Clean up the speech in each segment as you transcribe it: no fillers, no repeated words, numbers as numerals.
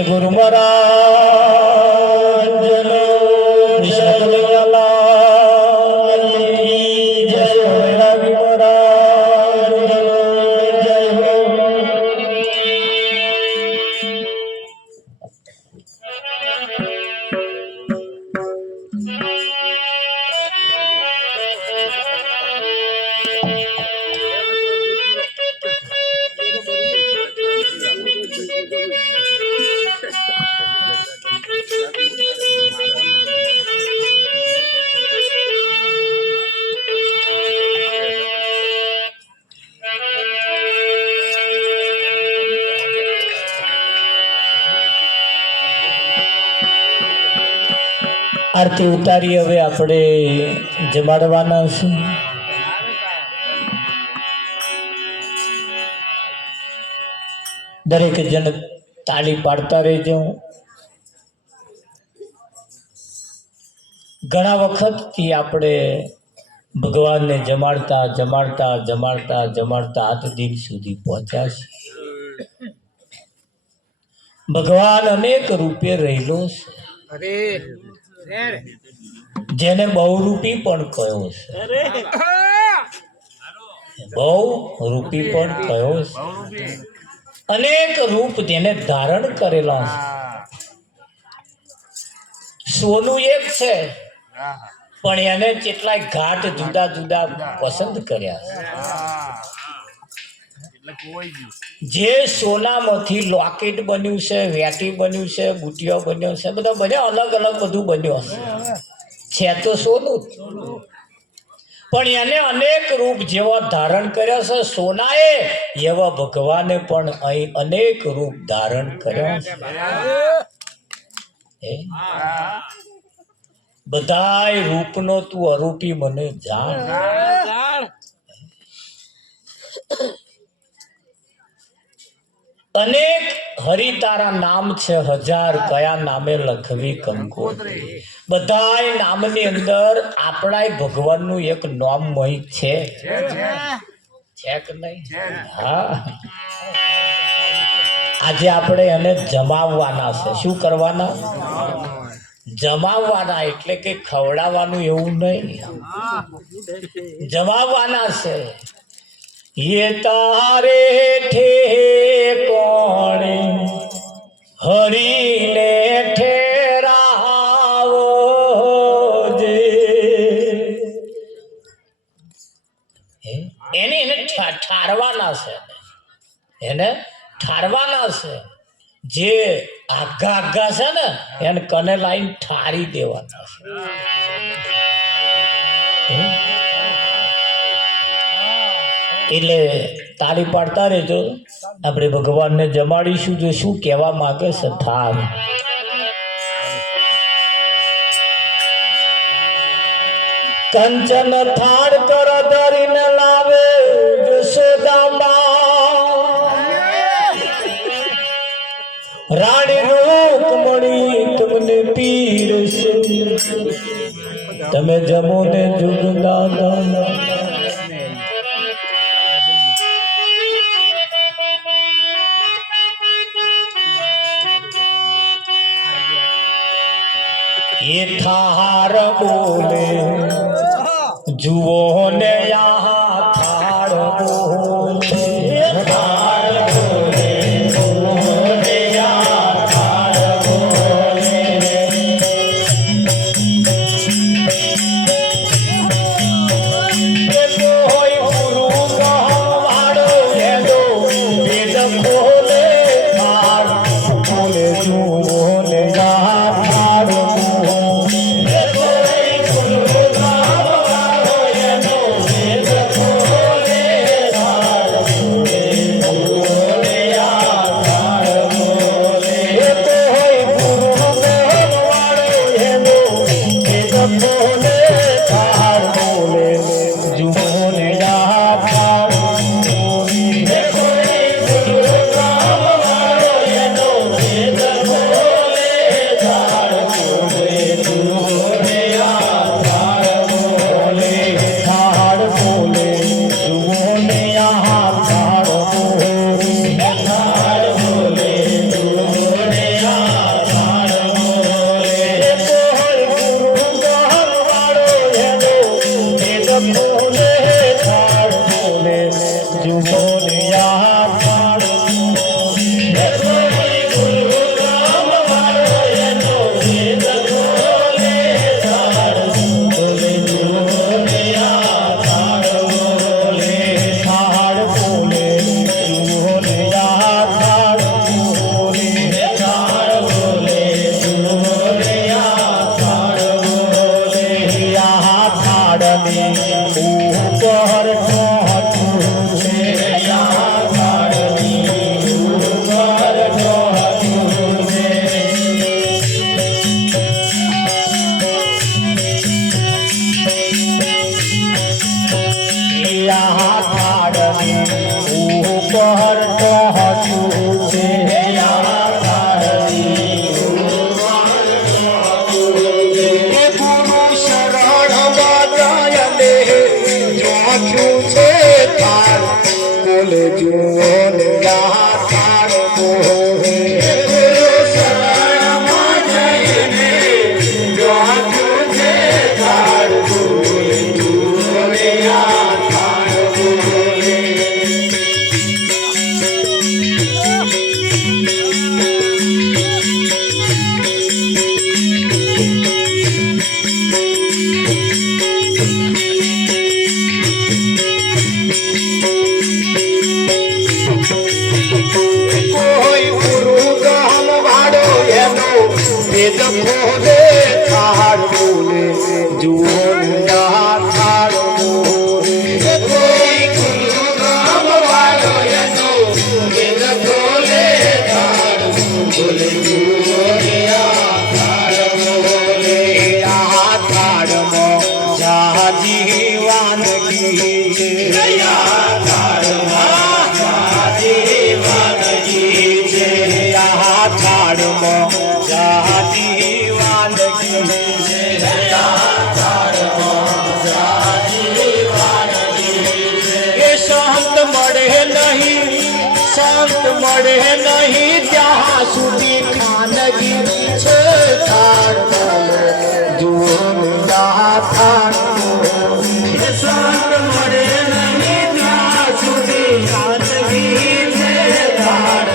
સતગુરુ મહારાજ કૃષ્ણ કનૈયાલાલ કી જય. વૈરાગી મહારાજ જય હો. આરતી ઉતારી હવે આપણે જમાડવાના છે. દરેક જણ તાળી પાડતા રહેજો. ઘણા વખતથી આપણે ભગવાનને જમાડતા જમાડતા જમાડતા જમાડતા આજ દિન સુધી પહોંચ્યા છે. ભગવાન અનેક રૂપે રહેલો છે, જેને બહુરૂપી પણ કહ્યો છે. બહુરૂપી પણ કહ્યો છે. અનેક રૂપ જેને ધારણ કરેલા છે. સોનું એક છે, પણ એને કેટલાય ઘાટ જુદા જુદા પસંદ કર્યા છે. જે સોનામાંથી લોકેટ બન્યું છે, વેટી બન્યું છે, બુટિયો બન્યો છે, બધા બન્યા અલગ અલગ બધું બન્યું છે તો સોનું, પણ એને અનેક રૂપ જેવા ધારણ કર્યા છે. સોનાએ એવા ભગવાને પણ અહીં અનેક રૂપ ધારણ કર્યા છે. બધાય રૂપનો તું અરૂપી મને જાણ. અનેક હરિ તારા નામ છે, હજાર કયા નામે લખવી કંકોત્રી. બધાય નામની અંદર આપણા ભગવાનનું એક નામ મોહિત છે કે નહીં? હા, આજે આપણે એને જમાવવાના છે. શું કરવાના? જમાવવાના. એટલે કે ખવડાવવાનું એવું નહીં, જમાવવાના છે. ये तारे ठेकोणे हरिने ठेरावो जे. એને ઠારવાના છે, એને ઠારવાના છે. જે આઘા આઘા છે ને એને કને લાઈન ઠારી દેવાના છે. એટલે તાળી પાડતા રહેજો. આપણે ભગવાનને જમાડીશું. જો શું કહેવા માંગે છે થાળ. કંચન થાળ કર ધરીને લાવે જશોદામાં, રાણી રૂકમણી તમને પીરસે, તમે જમો ને જુગ દાદા. ये थार बोले जुओ ने यहाँ थार बोले, थार बोले जुओ ने यहाँ थार बोले. कोई गुरु कहवाड़ो ये दो वेद खोले, थार बोले जुओ ने यहाँ थार बोले. પર ટહક્યું છે ગુરુ શરણમાં દયાલે જોખ્યું છે તાર બોલે જુઓ ને તાર મોહે ગુરુ શરણમાં જઈને જોખ્યું છે તાર બોલે જુઓ ને તાર મોહે ખોલે થાળ બોલે જુઓ થાળ બોલે કોઈ ગુરુ નામ વાળો એનો વેદ ખોલે થાળ બોલે જુઓ થાળ બોલે આ થાળમાં જાજી વાનગી થાળમાં જાજી વાનગી છે આ થાળમાં સંત મળે નહીં ત્યાં સુધી ખાનગી છે થાળ જુઓ થાળ સંત મળે નહીં ત્યાં સુધી ખાનગી છે થાળ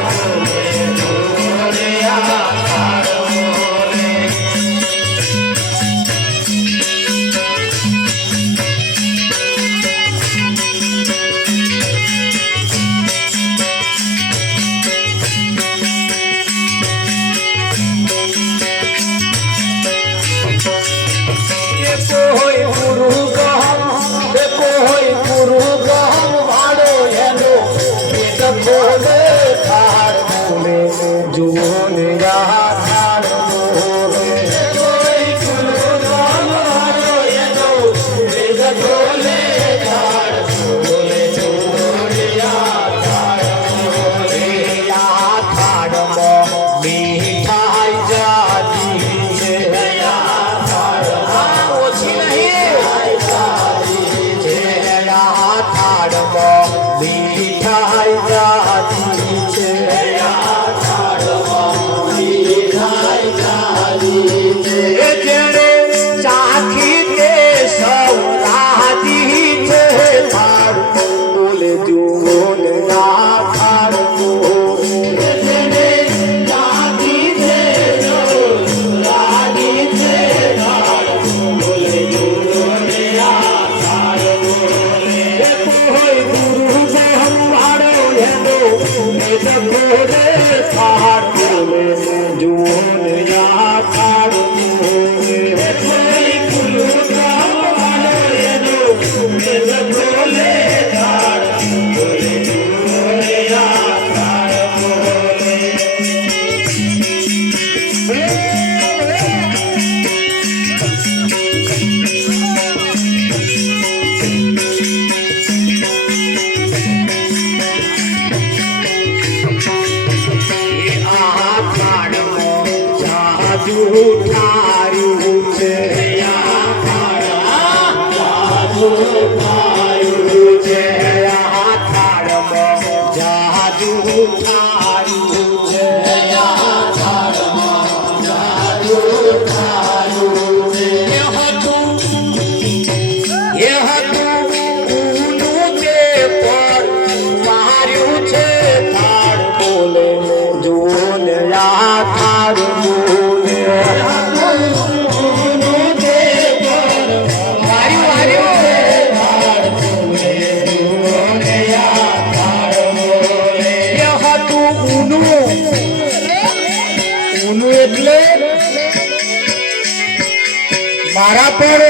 મારા પર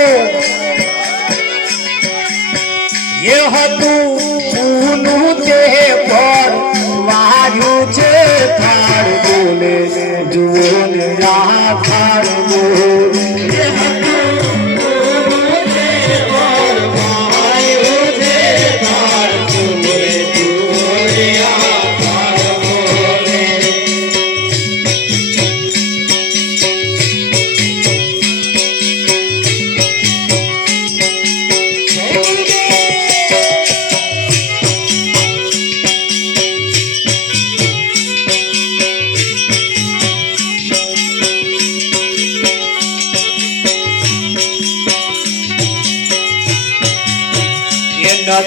એ હતું ઊનું તે પર વાર્યું છે થાળ બોલે જુઓ ને આ થાળ બોલે Yeah.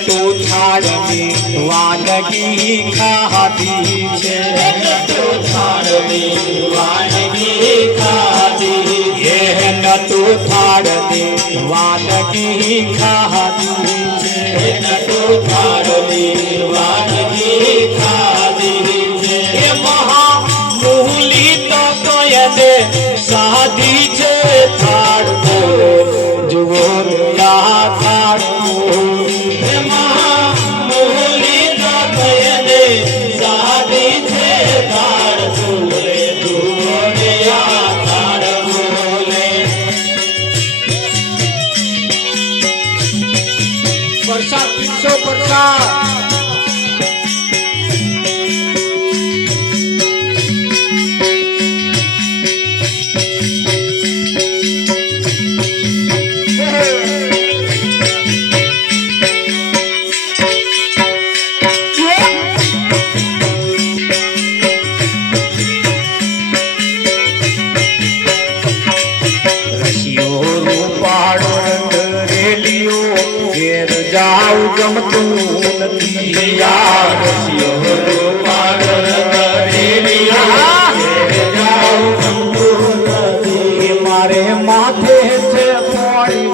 નટુ થાળની વાનગી ખાધી છે નટુ થાળની વાનગી ખાધી એ નટુ થાળની વાનગી ખાધી છે નટુ થાળની વાનગી ખાધી છે એ મહામૂલી તો એને સાધી છે થાળ જુઓ થાળ મહામૂલી તો એને સાધી છે થાળ બોલે જુઓ થાળ બોલે પ્રસાદ 300 જાઉં ગમતું નથી યાર મારે માથે છે પાણી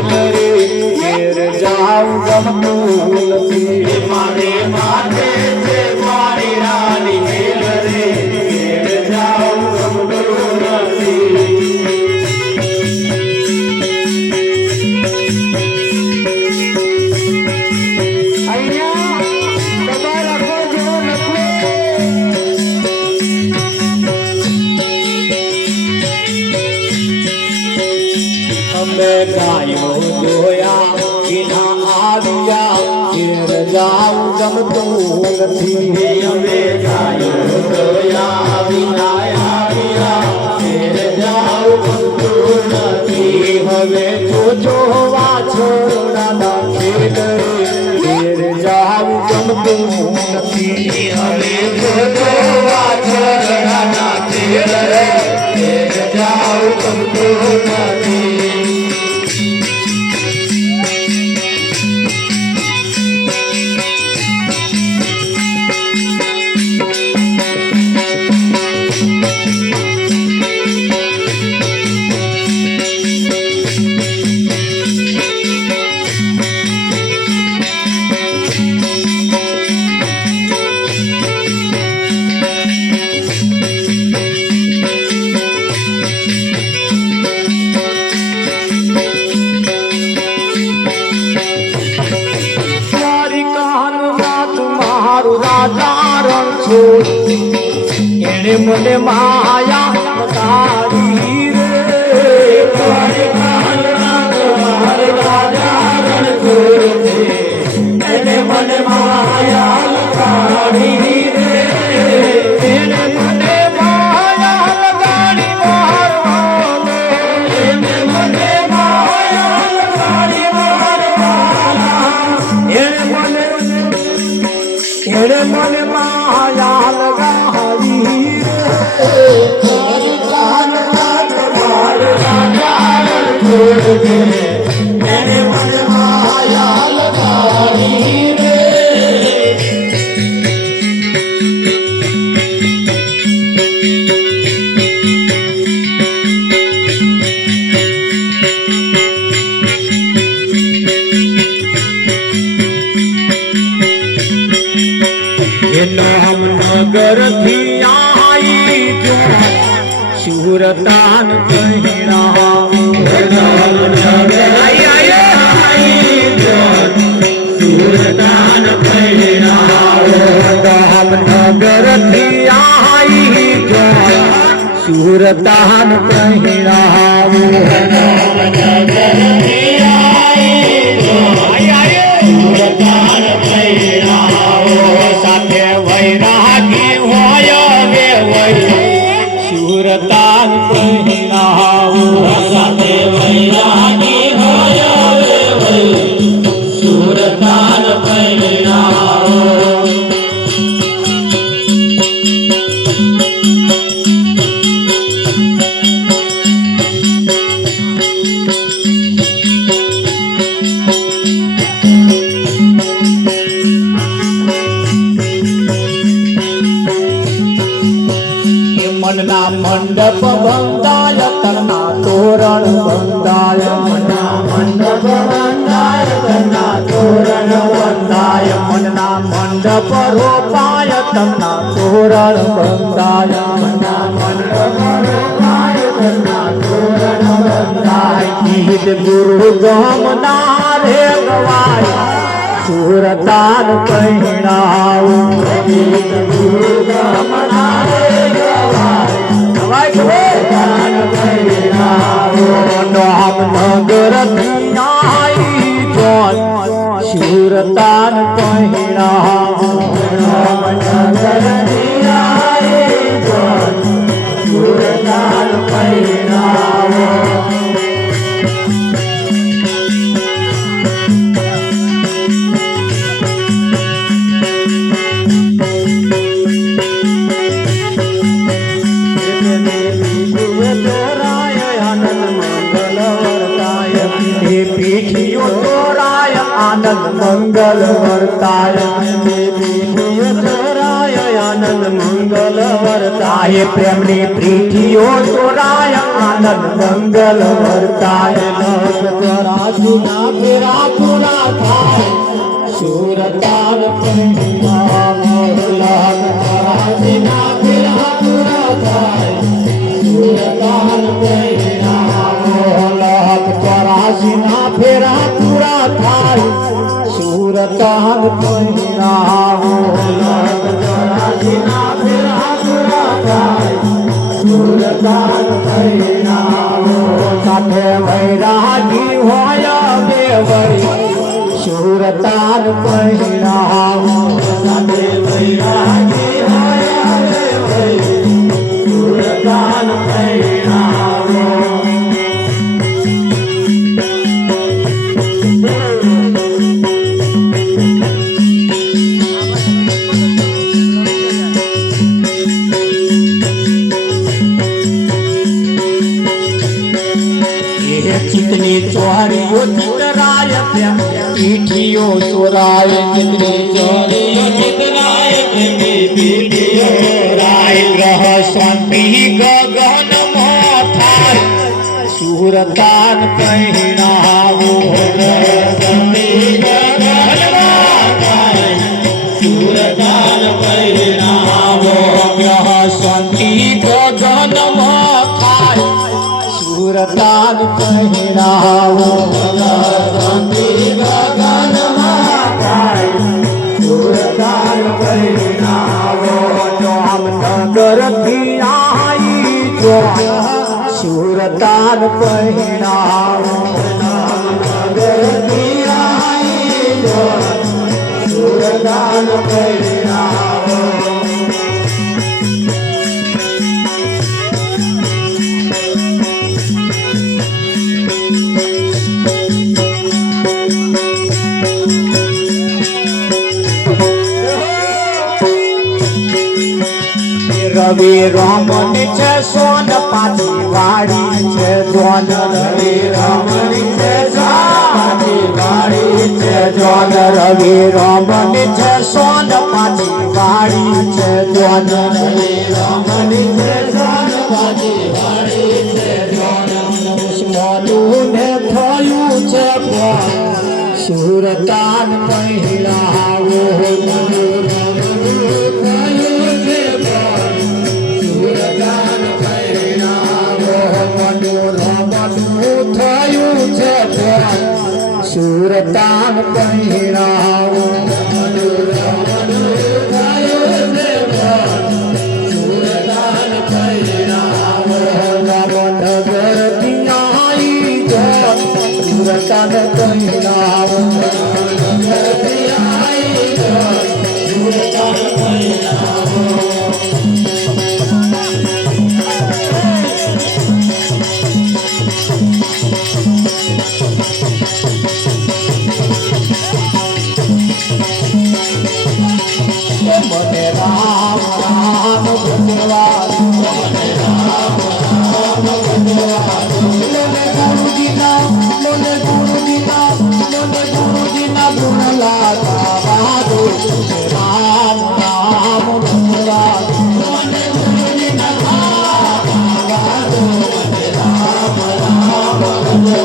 ડાળી ઘેર જાઉં ગમતું નથી મારે માથે છે પાણી ડાળી ઘેર જાઉં ગમતું નથી ગાયો જોયા વિના આવ્યા ઘેર જાઉં ગમતું નથી અમે ગાયો જોયા વિના આવ્યા ઘેર જાઉં ગમતું નથી હવે જોજો વાછોડાના ખેતરે ઘેર જાઉં ગમતું નથી હવે જોજો વાછોડાના ખેતરે ઘેર જાઉં ગમતું નથી એને મને માયા તારી રે એને મને માયા તારી રે એને મને માયા લગાડી મારવાને એને મને માયા લગાડી મારવાના એને મને માયા લગાવી એને મને માયા લગાવી રે નગર થી आई जो सूरतान कहना सूरतान कहना नगर थी आई जो सूरतान कहना સાથે વૈરાગી હોય વે સુરતાન પહેરાવો સાથે વૈરાગી હોય વે સુરતાન પહેરાવો વંદાય મનના મંડપ વંદાય તમના તોરણ વંદાય મનના મંડપ રોપાય તમના તોરણ વંદાય મનના મંડપ રોપાય તમના તોરણ વંદાય ગીત ગુરુ ગમના રે ગવાય સુરતાન કહીણાવું ગીત ગુરુ ગમના રે ગવાય સુરતાન કહીણાવું નામ નગર આઈ જોન સુરતાન કહીણાવું નામ નગર આઈ જોન સુરતાન કહીણાવું पीठियो तोराय आनंद मंगल वर्ताय पीठियो तोराय आनंद मंगल वर्ताय प्रेमनी पीठियो तोराय आनंद मंगल वर्ताय लोक तोरा सुना फेरा पूरा थाय सुरतान पहिना लोक तोरा सुना फेरा पूरा थाय सुरतान पहिना लोक तोरा सुना फेरा पूरा थाय सुरतान पहिनावो लोक तोरा सुना फेरा पूरा थाय सुरतान पहिनावो साथे वैरागी होया देवरी सुरतान पहिनावो साथे वैरागी होया देवरी सुरतान पहिनावो चितनी चोरियो चितराय पीठियो चोराय चितनी चोरियो चितराय पीठियो चोराय ग्रह शांति गगन माथाय सुरतान पहिनावो शांति गगन माथाय सुरतान पहिनावो ग्रह शांति गगन माथाय सुरतान पहिनावो शांति गगन माथाय सुरतान पहिनावो नाम नगर थी आई जो सुरतान पहिनावो नाम नगर थी आई जो सुरतान पहिनावो रवि रमन छे सोन पाची वाड़ी छे जोन रवि रमन छे पाची वाड़ी छे जोन रवि रमन छे सोन पाची वाड़ी छे जोन रवि रमन छे सोन पाची वाड़ी छे जोन मनु ने थयु छे सुरतान पहिरावो मनु सुरतान पहिरावो सुरतान पहिरावो नगर दिया सुरतान पहिरावो नगर दिया सुरतान पहिरावो मने राम राम भगवान मने राम राम भगवान मने गुरुजी ना गुण लागा बादो राम राम भगवान मने गुरुजी ना बादो राम राम भगवान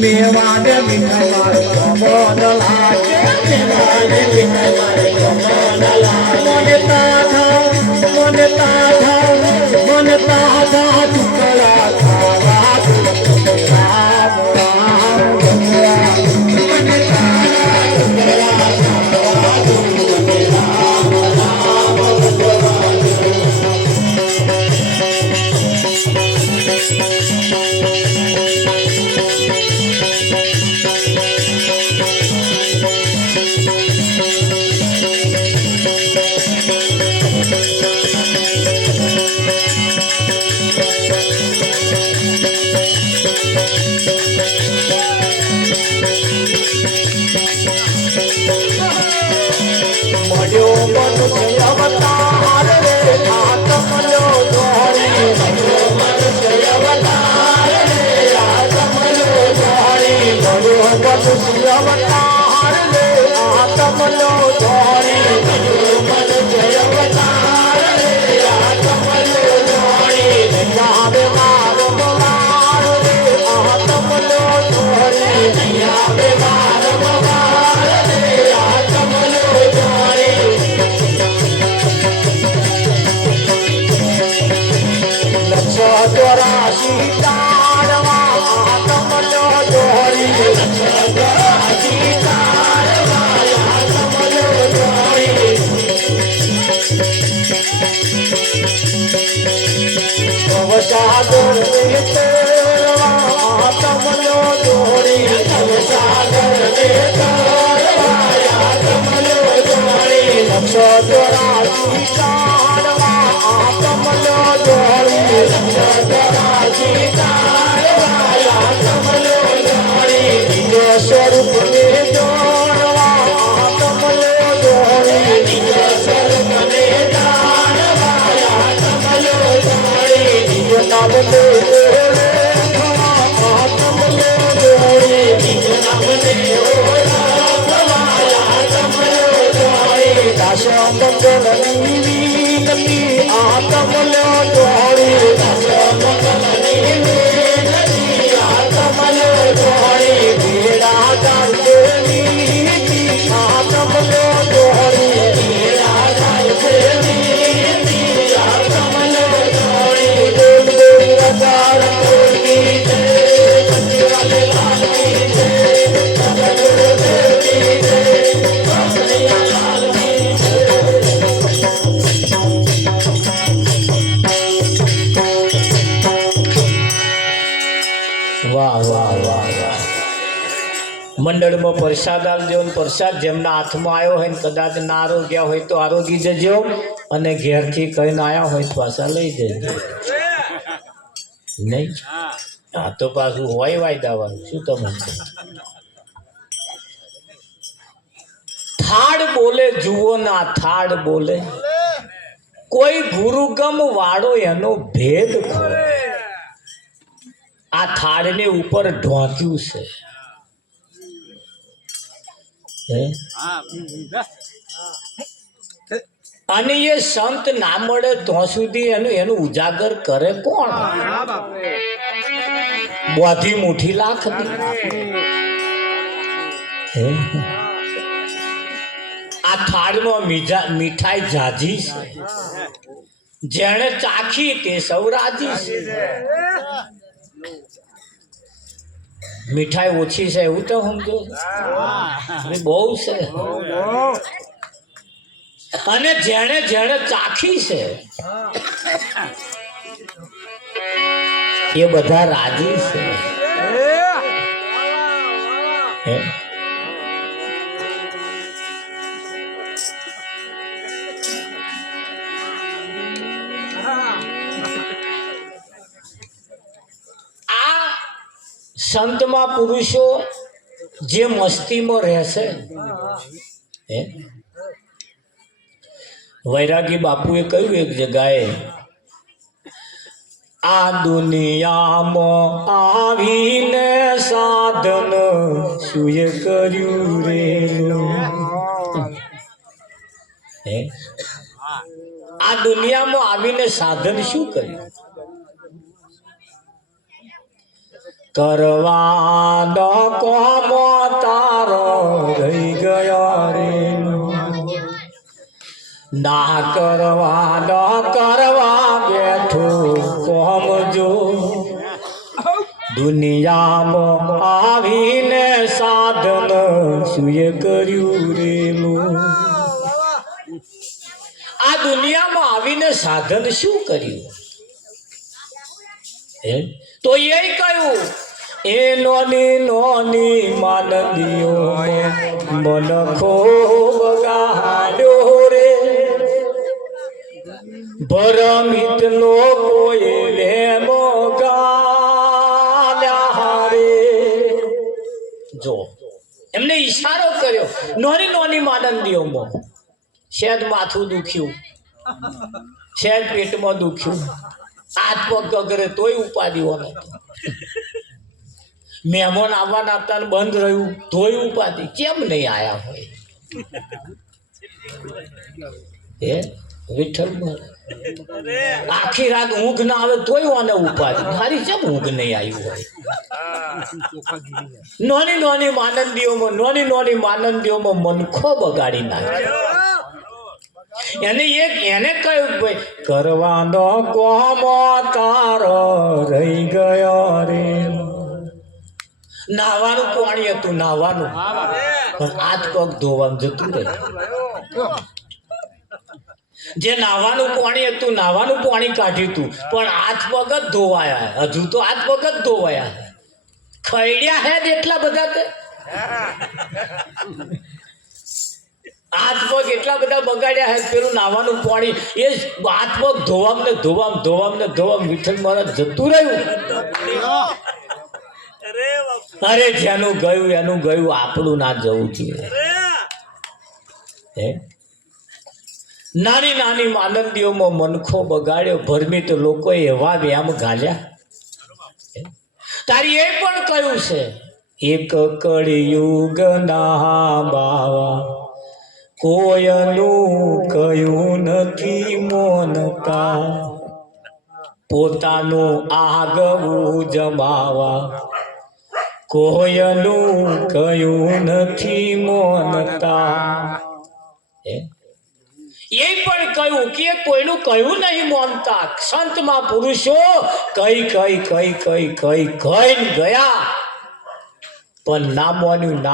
મેવાડે મીઠાઈ મારે કોમોદ લાગે મેવાડે મીઠાઈ મારે કોમોદ લાગે મને તાધા ટુકડા ખાવા રામ રામ ભગવાન મને તાધા ટુકડા ખાવા રામ રામ ભગવાન મંડળમાં પ્રસાદ આલજો ને પ્રસાદ જેમના હાથમાં આવ્યો હોય ને કદાચ ના આરોગ્યા હોય તો આરોગી જજો અને ઘેરથી કહીને આવ્યા હોય તો પાછા લઈ જજો નહીં હા તો પાછું હોય વાયદાવાનું શું તમે થાળ બોલે જુઓ ના થાળ બોલે કોઈ ગુરુગમ વાળો એનો ભેદ ખોલે આ થાળને ઉપર ઢોંક્યું છે અને એ સંત ના મળે તો સુધી એનું ઉજાગર કરે કોણ બોધી મુઠી લાખ આ થાળમાં મીઠાઈ જાજી છે જેણે ચાખી તે સૌ રાજી છે મીઠાઈ ઓછી છે એવું તો સમજો બહુ છે અને જેણે જેણે ચાખી છે એ બધા રાજી છે સંતમાં પુરુષો જે મસ્તીમાં રહેશે હે વૈરાગી બાપુએ કહ્યું એક જગાએ આ દુનિયામાં આવીને સાધન શું કર્યું રે હે આ દુનિયામાં આવીને સાધન શું કર્યું કરવાનો કોમો તારો રહી ગયા રે ના કરવાનો કરવા બેઠો કોમ જો દુનિયામાં આવીને સાધન શું કર્યું રેલું આ દુનિયામાં આવીને સાધન શું કર્યું હે તો એ કહ્યું એ નોની નોની માનવીઓ મન બગાડ્યો રે ભરમિત નો કોઈ લે મોગાલ્યા રે જો એમને ઈશારો કર્યો નોની નોની માનવીઓમાં શેદ માથું દુખ્યું શેદ પેટમાં દુખ્યું હાથ પગ કરે તોય ઉપાધિઓ નથી મહેમાન આવવાના હતા બંધ રહ્યું તોય ઉપાધિ કેમ નહીં આયા હોય હે વિઠ્ઠલ આખી રાત ઊંઘ ના આવે તોય વાને ઉપાધિ મારી કેમ ઊંઘ નહીં આવ્યું હોય નાની નાની માનંદીઓમાં મનખો બગાડી નાખ્યો એને કહ્યું ભાઈ કરવાનો કોમો તારો રહી ગયો રે નાવાનું પાણી હતું નાવાનું પણ હાથ પગ ધોવાનું જતું રહે જે નાવાનું પાણી હતું નાવાનું પાણી કાઢ્યું હતું પણ હાથ પગ જ ધોવાયા હજુ તો હાથ પગ જ ધોવાયા ખૈડ્યા હે એટલા બધા તે હાથ પગ એટલા બધા બગાડ્યા હે પેલું નાવાનું પાણી એ હાથ પગ ધોવામ વિઠ્ઠલ મહારાજ જતું રહ્યું અરે જેનું ગયું એનું ગયું આપણું ના જવું જોઈએ હે નાની નાની આનંદીઓમાં મનખો બગાડ્યો ભરમી તો લોકોએ એવા વ્યામ ઘાલ્યા તારી એ પણ કહ્યું છે એક કળિયુગ ના બાવા કોયનું કયું નથી મોનતા પોતાનું આગવું જમાવા કોયનું કયું નથી મોનતા એ પણ કહ્યું કે કોઈનું કયું નહીં મોનતા સંતમાં પુરુષો કઈ ગયા પણ ના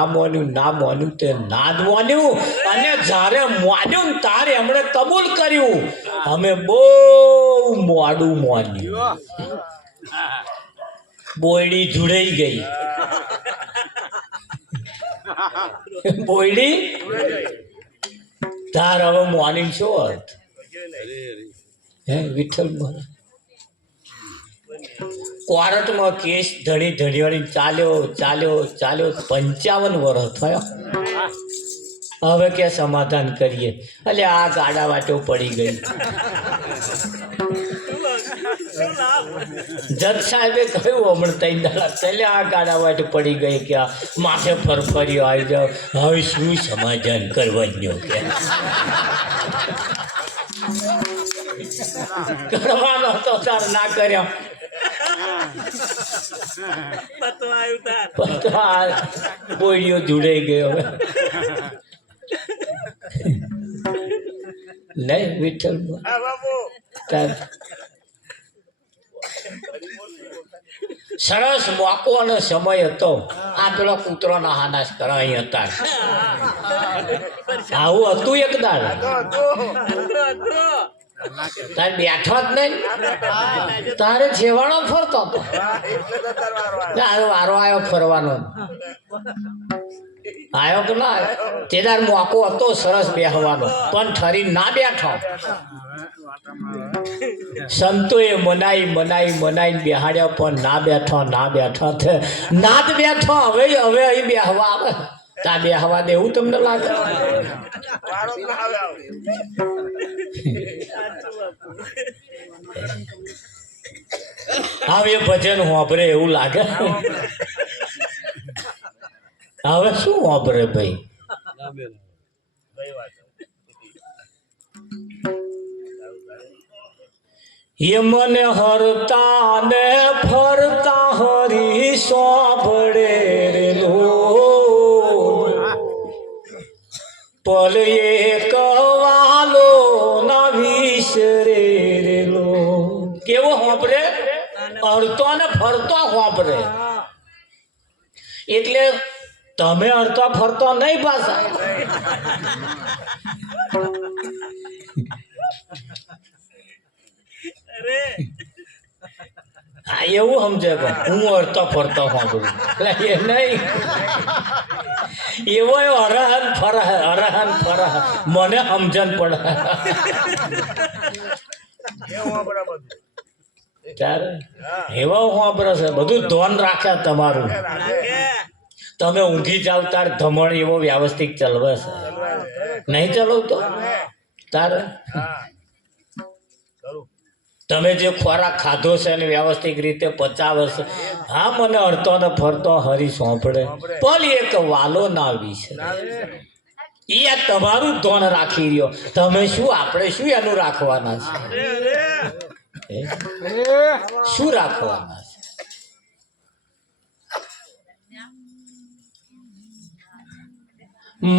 મોન્યું તે ના જ મોન્યું અને જ્યારે મોન્યું તારે એમણે કબૂલ કર્યું અમે બહુ મોડું મોન્યું બોયડી જોડાઈ ગઈ બોયડી તાર હવે મોર્નિંગ શો અર્થ હે વિઠ્ઠલ કોર્ટમાં કેસ ધણી ચાલ્યો 55 વર્ષ થયો હવે કે સમાધાન કરીએ એટલે આ ગાડા વાટો પડી ગઈ જજ સાહેબે કહ્યું હમણાં 3 દાડા ચાલે આ ગાડા વાટો પડી ગઈ કે માથે ફરફરીઓ આવી જાવ હવે શું સમાધાન કરવાનું કે કરવાનો તો તાર ના કર્યો બોડીઓ જોડાઈ ગયો હવે નહીં વિઠ્ઠલ સરસ મોકો અને સમય હતો આ પેલો કૂતરોના હાનાશ કરાવી હતા આવું હતું એક દાડ તારે બેઠો જ નહીં તારે છેવાડો ફરતો હતો વારો આવ્યો ફરવાનો આવ્યો કે ના તે તાર મોકો હતો સરસ બેહવાનો પણ ઠરી ના બેઠો સંતોએ મનાઈ બેહાડ્યા પણ ના બેઠો ના જ બેઠો. હવે અહીં બેહવા આવે તા બેહવા દેવું તમને લાગે? હવે ભજન વાપરે એવું લાગે. હવે શું વાપરે ભાઈ? એ મને હરતા ને ફરતા હરી સોંભળે લો પલ એક વાલો ના વિસરે લો. કેવો હોંભરે? હરતો ને ફરતો હોંભરે. એટલે તમે હરતો ફરતો નહીં પાછા. હા એવું સમજે હું હરતો ફરતો હોંભરું એ નહીં. એવો હરહન ફરહ મને સમજણ પડે. ત્યારે એવા હોંભરે છે બધું ધોન રાખે તમારું. તમે ઊંઘી જાવ તાર ધમણ એવો વ્યવસ્થિત ચલવે છે. નહીં ચલવતો તારે તમે જે ખોરાક ખાધો છે એને વ્યવસ્થિત રીતે પચાવે છે. હા મને હરતો ને ફરતો હરી સોંપડે પણ એક વાલો ના આવી છે. એ તમારું ધોન રાખી રહ્યો. તમે શું આપણે શું એનું રાખવાના છે? શું રાખવાના છે?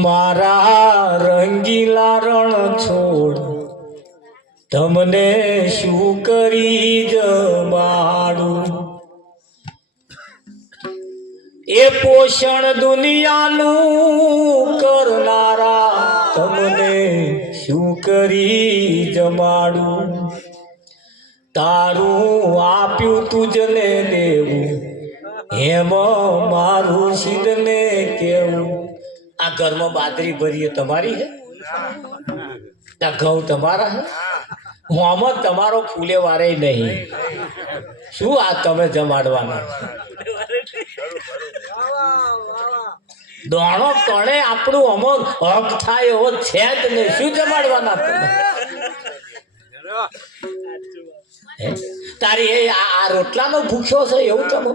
મારા રંગીલા રણ છોડ તમને શું કરી જમાડું? એ પોષણ દુનિયાનું કરનારા તમને શું કરી જમાડું? તારું આપ્યું તુજને દેવું એમ મારું સિદ્ધને કેવું. આ ઘરમાં બાજરી ભરીએ તમારી હે? આ ઘઉં તમારા હે? આમાં તમારો ફૂલે વારે નહીં. શું આ તમે જમાડવાના? દોણો તણે આપણું અમુક હક થાય એવો છે જ નહીં. શું જમાડવાના? તારી આ રોટલાનો ભૂખ્યો છે એવું તમે?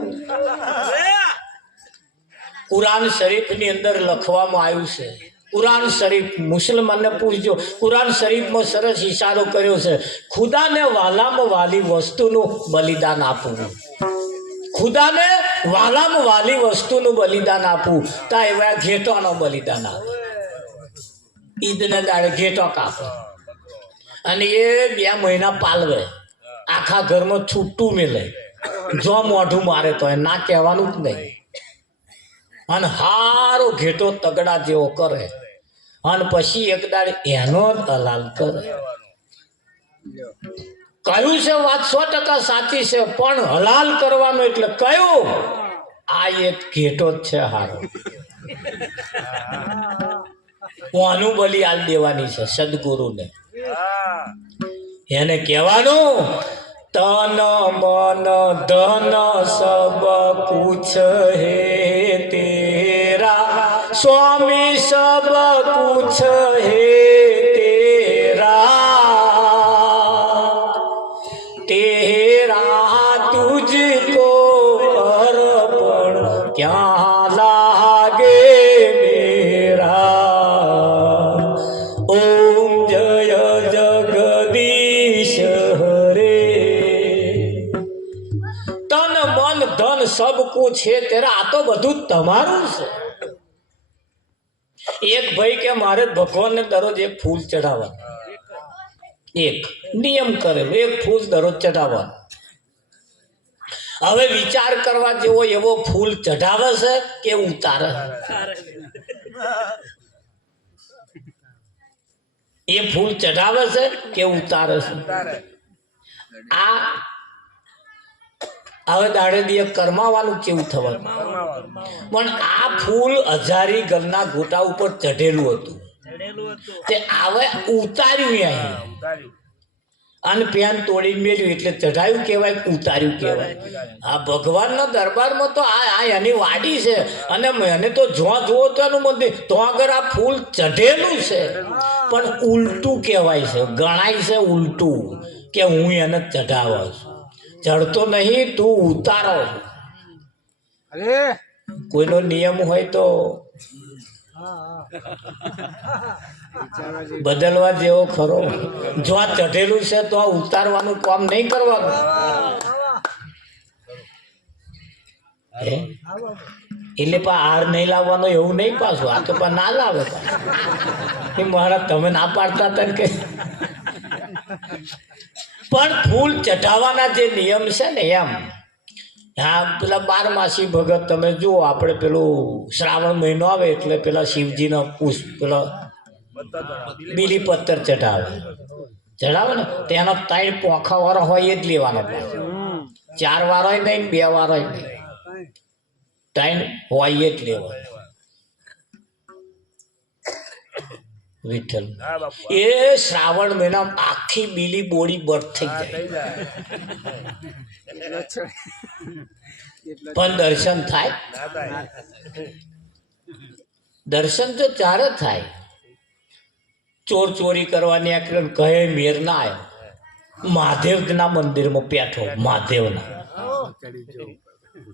કુરાન શરીફની અંદર લખવામાં આવ્યું છે. કુરાન શરીફ મુસલમાનને પૂછજો. કુરાન શરીફમાં સરસ ઈશારો કર્યો છે. ખુદાને વાલામાં વાલી વસ્તુનું બલિદાન આપવું. ખુદાને વાલામાં વાલી વસ્તુનું બલિદાન આપવું. તા એવા ઘેટોનો બલિદાન આપે. ઈદને દાડે ઘેટો કાપે અને એ 2 મહિના પાલવે. આખા ઘરમાં છૂટું મેલે. જો મોઢું મારે તો ના કહેવાનું જ નહીં. અને હારો ઘેટો તગડા જેવો કરે અને પછી એક દાડે એનો જ હલાલ કરે. કયું છે વાત 100% સાચી છે પણ હલાલ કરવાનો એટલે કયું? આ એક ઘેટો જ છે હારો. આનું બલિ આલ દેવાની છે સદગુરુને. એને કહેવાનું તન મન ધન સબ કુછ હે તેરા स्वामी सब कुछ है तेरा तुझको अर्पण क्या लागे मेरा ओम जय जगदीश हरे तन मन धन सब कुछ है तेरा आ तो બધું તમારું છે एक भाई के मारे भगवान ने दररोज एक फूल चढ़ावा एक नियम करे एक फूल दररोज चढ़ावा હવે વિચાર કરવા જેવો એવો ફૂલ ચઢાવે છે કે ઉતારે એ ફૂલ ચઢાવે છે કે ઉતારે છે આ હવે દાડે દીએ કરમાવાનું કેવું થવાનું પણ આ ફૂલ હજારી ગલના ગોટા ઉપર ચઢેલું હતું તે આવે ઉતાર્યું અહીં અને પેન તોડીને મેળ્યું એટલે ચઢાયું કહેવાય, ઉતાર્યું કહેવાય. આ ભગવાનના દરબારમાં તો આ એની વાડી છે, અને મને તો જ્યાં જુઓ તો એનું મંદિર તો આગળ આ ફૂલ ચઢેલું છે, પણ ઉલટું કહેવાય છે, ગણાય છે ઉલટું, કે હું એને ચઢાવું છું. ચડતો નહીં, તું ઉતારો. કોઈનો નિયમ હોય તો બદલવા જેવો ખરો. જો આ ચઢેલું છે તો આ ઉતારવાનું કામ નહીં કરવાનું. એટલે પણ હાર નહીં લાવવાનો એવું નહીં પાછું. આ તો પણ ના લાવે એ મહારાજ તમે ના પાડતા હતા કે. પણ ફૂલ ચઢાવવાના જે નિયમ છે ને એમ. હા, પેલા 12માસી ભગત તમે જુઓ, આપણે પેલું શ્રાવણ મહિનો આવે એટલે પેલા શિવજીનો પુષ્પ પેલા બીલીપત્ર ચઢાવે ને, તેનો 3 પોખા વાળો હોય એ જ લેવાનો. 4 વાર હોય નહીં, 2 વાર હોય નહીં, 3 હોય જ લેવાનો. વિઠ્ઠલ એ શ્રાવણ મહિનામાં આખી બીલી બોડી બર્થ થઈ જાય, પણ દર્શન થાય. દર્શન તો ચારે થાય. ચોરી કરવાની કહે મેર ના આવ્યો. મહાદેવના મંદિરમાં બેઠો, મહાદેવના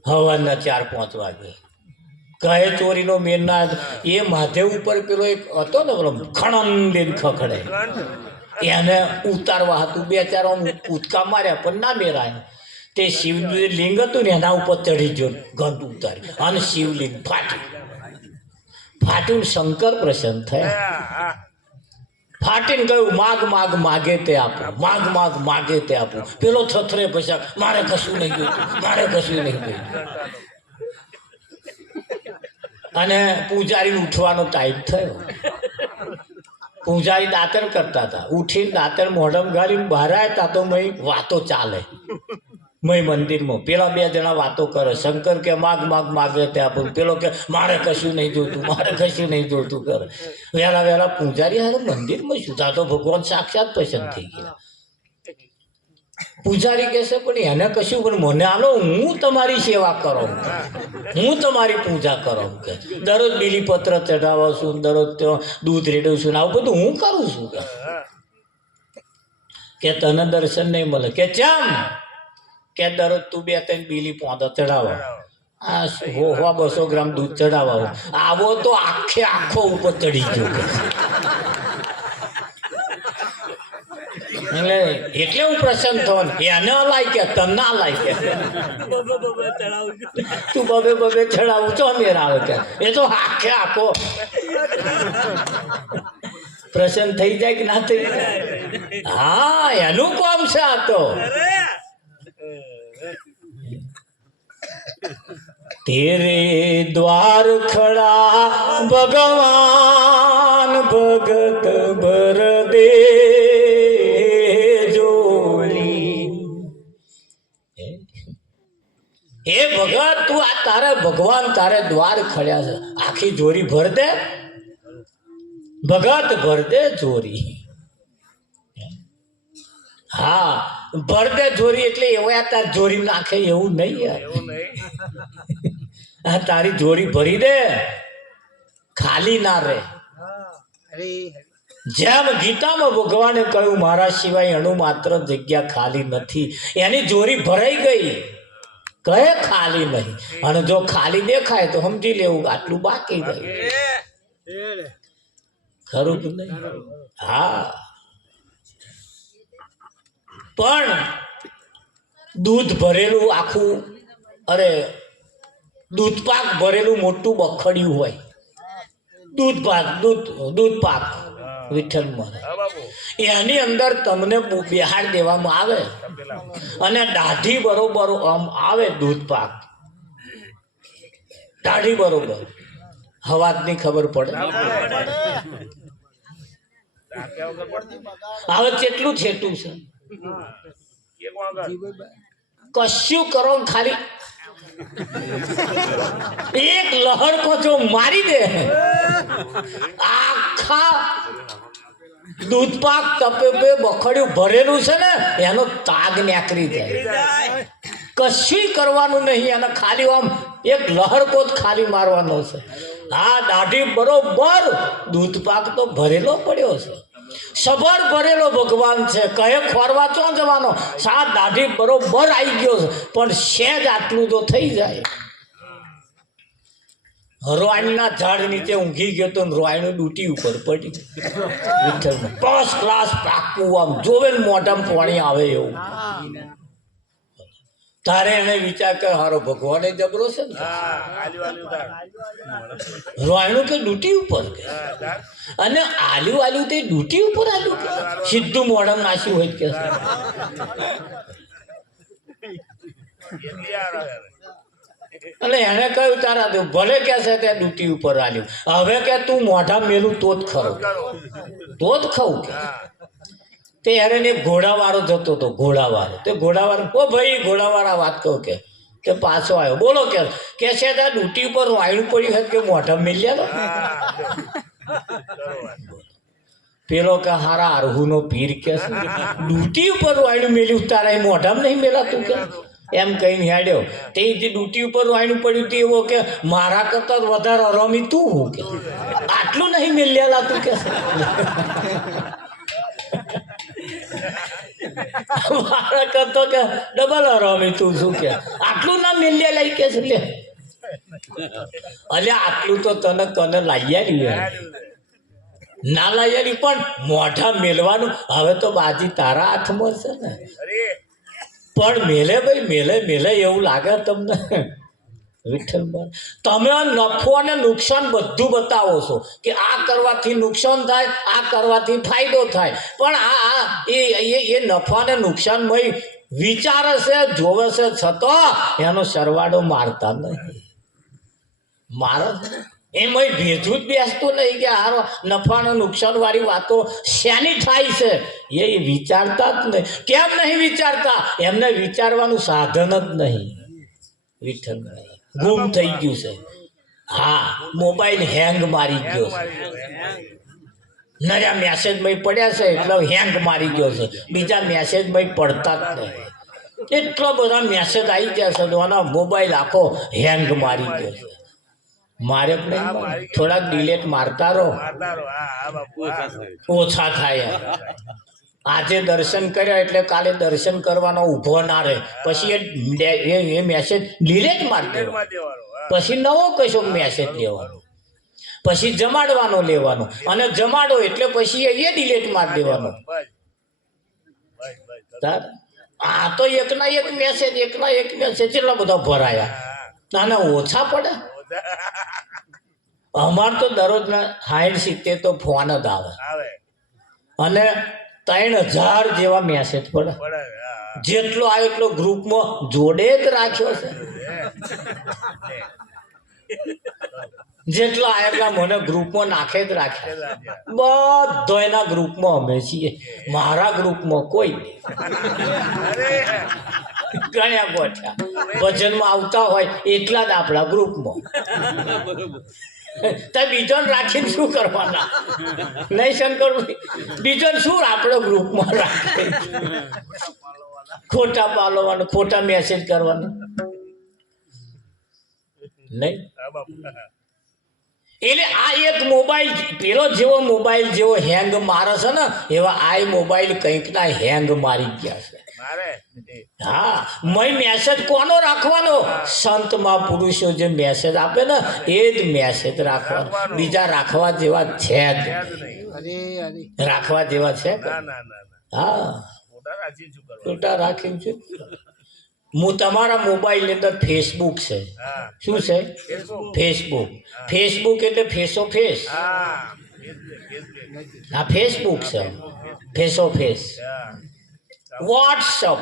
હવાના 4-5 વાગે કહે ચોરીનો મેર ના. એ મહાદેવ ઉપર પેલો એક હતો ને, પેલો ખણન ખખડે, એને ઉતારવા હતું. 2-4 કૂદકા માર્યા પણ ના મેરાય. તે શિવનું લિંગ હતું ને એના ઉપર ચડી ગયો, ગંધ ઉતારી, અને શિવલિંગ ફાટ્યું. શંકર પ્રસન્ન થયા. ફાટીને કહ્યું માગ માગ માગે તે આપું, માગ માગ માગે તે આપું. પેલો થથરે પછી મારે કશું નહીં જોઈતું, મારે કશું નહીં જોઈતું. અને પૂજારી ઉઠવાનો ટાઈમ થયો. પૂજારી દાંતણ કરતા હતા. ઉઠીને દાંતણ મોઢમ ગાળીને બહાર આવ્યા તો મય વાતો ચાલે. મય મંદિરમાં પેલા 2 જણા વાતો કરે. શંકર કે માગ માગ માગે તે આપું, પેલો કે મારે કશું નહીં જોતું, મારે કશું નહીં જોતું કરે. વહેલા પૂજારી હારે મંદિરમાં શું થા, તો ભગવાન સાક્ષાત પસંદ થઈ ગયા. પૂજારી કહેશે પણ એને કશું, પણ મને આલો, હું તમારી સેવા કરો, હું તમારી પૂજા કરો. કે દરરોજ બીલીપત્ર ચઢાવું છું, દરરોજ દૂધ રેડું છું, આવું બધું હું કરું છું. કે તને દર્શન નહીં મળે. કે ચમ? કે દરરોજ તું 2-3 બીલી પોંદા ચઢાવો, આ 100-200 ગ્રામ દૂધ ચઢાવો. આવો તો આખો ઉપર ચડી ગયો. એટલે હું પ્રસન્ન થયો ને. એને અલાય કે તમને અલાય કે તું બબે ચડાવું છો મેર આવે કે. એ તો આખો પ્રસન્ન થઈ જાય કે ના થઈ જાય. હા, એનું કામ છે આ તો. तेरे द्वार खड़ा भगवान भगत भर दे जोरी. हे भगत તું આ તારે ભગવાન તારે દ્વાર ખડ્યા છે, આખી જોરી ભર દે ભગત, ભર દે જોરી. હા, ભર દે જોરી એટલે એવો તાર જોરી નાખે એવું નહીં યાર. આ તારી જોડી ભરી દે, ખાલી ના રહે. જેમ ગીતામાં ભગવાને કહ્યું મારા સિવાય અણુ માત્ર જગ્યા ખાલી નથી. એની જોડી ભરાઈ ગઈ, કહે ખાલી નહીં. અને જો ખાલી દેખાય તો સમજી લેવું આટલું બાકી ગયું. ખરું કે નહીં? હા, પણ દૂધ ભરેલું આખું, અરે દૂધ પાક ભરેલું મોટું બખડ્યું હોય, દૂધ પાક વિઠ્ઠલ મહારાજ, એની અંદર તમને બેહાડ દેવામાં આવે અને દાઢી બરોબર આમ આવે. દૂધ પાક દાઢી બરોબર હવાજની ખબર પડે. હવે કેટલું છેટું છે, કશું કરો ખાલી એક લહર કો જો મારી દે, આખા દૂધપાક તપે બખડ્યું ભરેલું છે ને એનો તાગ નીકળી જાય. કશું કરવાનું નહીં, એને ખાલી આમ એક લહરકોત ખાલી મારવાનો છે. આ દાઢી બરોબર દૂધપાક તો ભરેલો પડ્યો છે, સબર ભરેલો ભગવાન છે. કહે ખોરવા ચો જવાનો, સા દાઢી બરોબર આવી ગયો છે, પણ સેજ આટલું તો થઈ જાય. રોયણના ઝાડ નીચે ઊંઘી ગયો તો રોયણું ડૂટી ઉપર પડી. ફર્સ્ટ ક્લાસ પાકું, આમ જોવે ને મોઢામાં પાણી આવે એવું. તારે એને વિચાર કર, હારો ભગવાને જબરો છે ને. રોયણું કે ડૂટી ઉપર કે, અને આલ્યું તે ડૂટી ઉપર આલ્યું કે સીધું મોઢામાં નાખ્યું હોય કે. અને એને કહ્યું તારા તો ભલે કે છે તે ડૂટી ઉપર આલ્યું, હવે કે તું મોઢા મેલું તો જ ખરો, તો જ ખાઉં કે. તે હેરે ને ઘોડાવાળો જતો હતો, ઘોડાવાળો. તે ઘોડાવાળો, ઓ ભાઈ ઘોડાવાળા વાત કહું કે તે પાછો આવ્યો. બોલો કે છે ત્યાં ડૂટી ઉપર વાયણું પડ્યું હોય કે મોઢા મેલ્યા. પેલો કે હારા અરહુનો પીર કે ડૂટી ઉપર વાયણું મેલ્યું, તારા મોઢામાં નહીં મેલાતું કે. એમ કહીને હેડ્યો. તે ડૂટી ઉપર વાયણું પડ્યું તે એવો કે મારા કરતા વધારે અરમી તું હું કે, આટલું નહીં મેલ્યા તું કે. મારા કરતો કે ડબલ અરમી તું શું કે, આટલું ના મેલ્યા લઈ કે છે લે. અલ્યા આટલું તો તને કને લાવ્યા ના લાવ્યા, પણ મોઢા મેલવાનું હવે તો બાજી તારા હાથમાં છે ને. પણ મેલે ભાઈ મેલે મેલે એવું લાગે તમને. વિઠ્ઠલ તમે નફો અને નુકસાન બધું બતાવો છો કે આ કરવાથી નુકસાન થાય, આ કરવાથી ફાયદો થાય, પણ એ નફા અને નુકસાનમય વિચારે છે, જોવે છે, છતાં એનો સરવાળો મારતા નહીં. મારે એમાં ભેજું જ બેસતું નહીં કે આ નફા અને નુકસાન વાળી વાતો શેની થાય છે એ વિચારતા જ નહીં. કેમ નહીં વિચારતા? એમને વિચારવાનું સાધન જ નહીં. વિઠ્ઠલ ગુમ થઈ ગયું છે. હા, મોબાઈલ હેંગ મારી ગયો છે, નયા મેસેજમાં પડ્યા છે એટલે હેંગ મારી ગયો છે, બીજા મેસેજમાં પડતા જ નહીં. એટલા બધા મેસેજ આવી ગયા છે તો આના મોબાઈલ આખો હેંગ મારી ગયો છે. મારે પણ થોડાક ડિલેટ મારતા રહો, ઓછા થાય. આજે દર્શન કર્યા એટલે કાલે દર્શન કરવાનો ઊભો ના રહે, પછી એ મેસેજ ડિલેટ મારી દેવાનો, પછી નવો કશો મેસેજ લેવાનો, પછી જમાડવાનો લેવાનો, અને જમાડો એટલે પછી એ ડિલેટ મારી દેવાનો. આ તો એકના એક મેસેજ એટલા બધા ભરાયા, આના ઓછા પડે. અમાર તો દરરોજના 60-70 તો ફોન જ આવે, અને 3000 જેવા મેસેજ પડે. જેટલો આવે એટલો ગ્રુપમાં જોડે જ રાખ્યો છે. જેટલા આવે એટલા મને ગ્રુપમાં નાખે જ રાખ્યા. બધો એના ગ્રુપમાં અમે છીએ, મારા ગ્રુપમાં કોઈ નહીં. ગણ્યા ગોઠ્યા ભજનમાં આવતા હોય એટલા જ આપણા ગ્રુપમાં. તો બીજોને રાખીને શું કરવાના? નહીં શંકર, બીજોને શું આપણો ગ્રુપમાં રાખે? ખોટા પાલવાનું, ખોટા મેસેજ કરવાના નહીં. એટલે આ એક મોબાઈલ પેલો જેવો મોબાઈલ જેવો હેંગ મારે છે ને, એવા આ મોબાઈલ કંઈક ના હેંગ મારી ગયા છે. હા, મેં મેસેજ કોનો રાખવાનો? સંત મહાપુરુષો જે મેસેજ આપે ને એ જ મેસેજ રાખવાનો. બીજા રાખવા જેવા છે જ, રાખવા જેવા છે. હા, ખોટા રાખીને છે. હું તમારા મોબાઈલની અંદર ફેસબુક છે. શું છે? ફેસબુક. ફેસબુક એટલે ફેસો ફેસ. હા, ફેસબુક છે, ફેસો ફેસ. વોટ્સઅપ,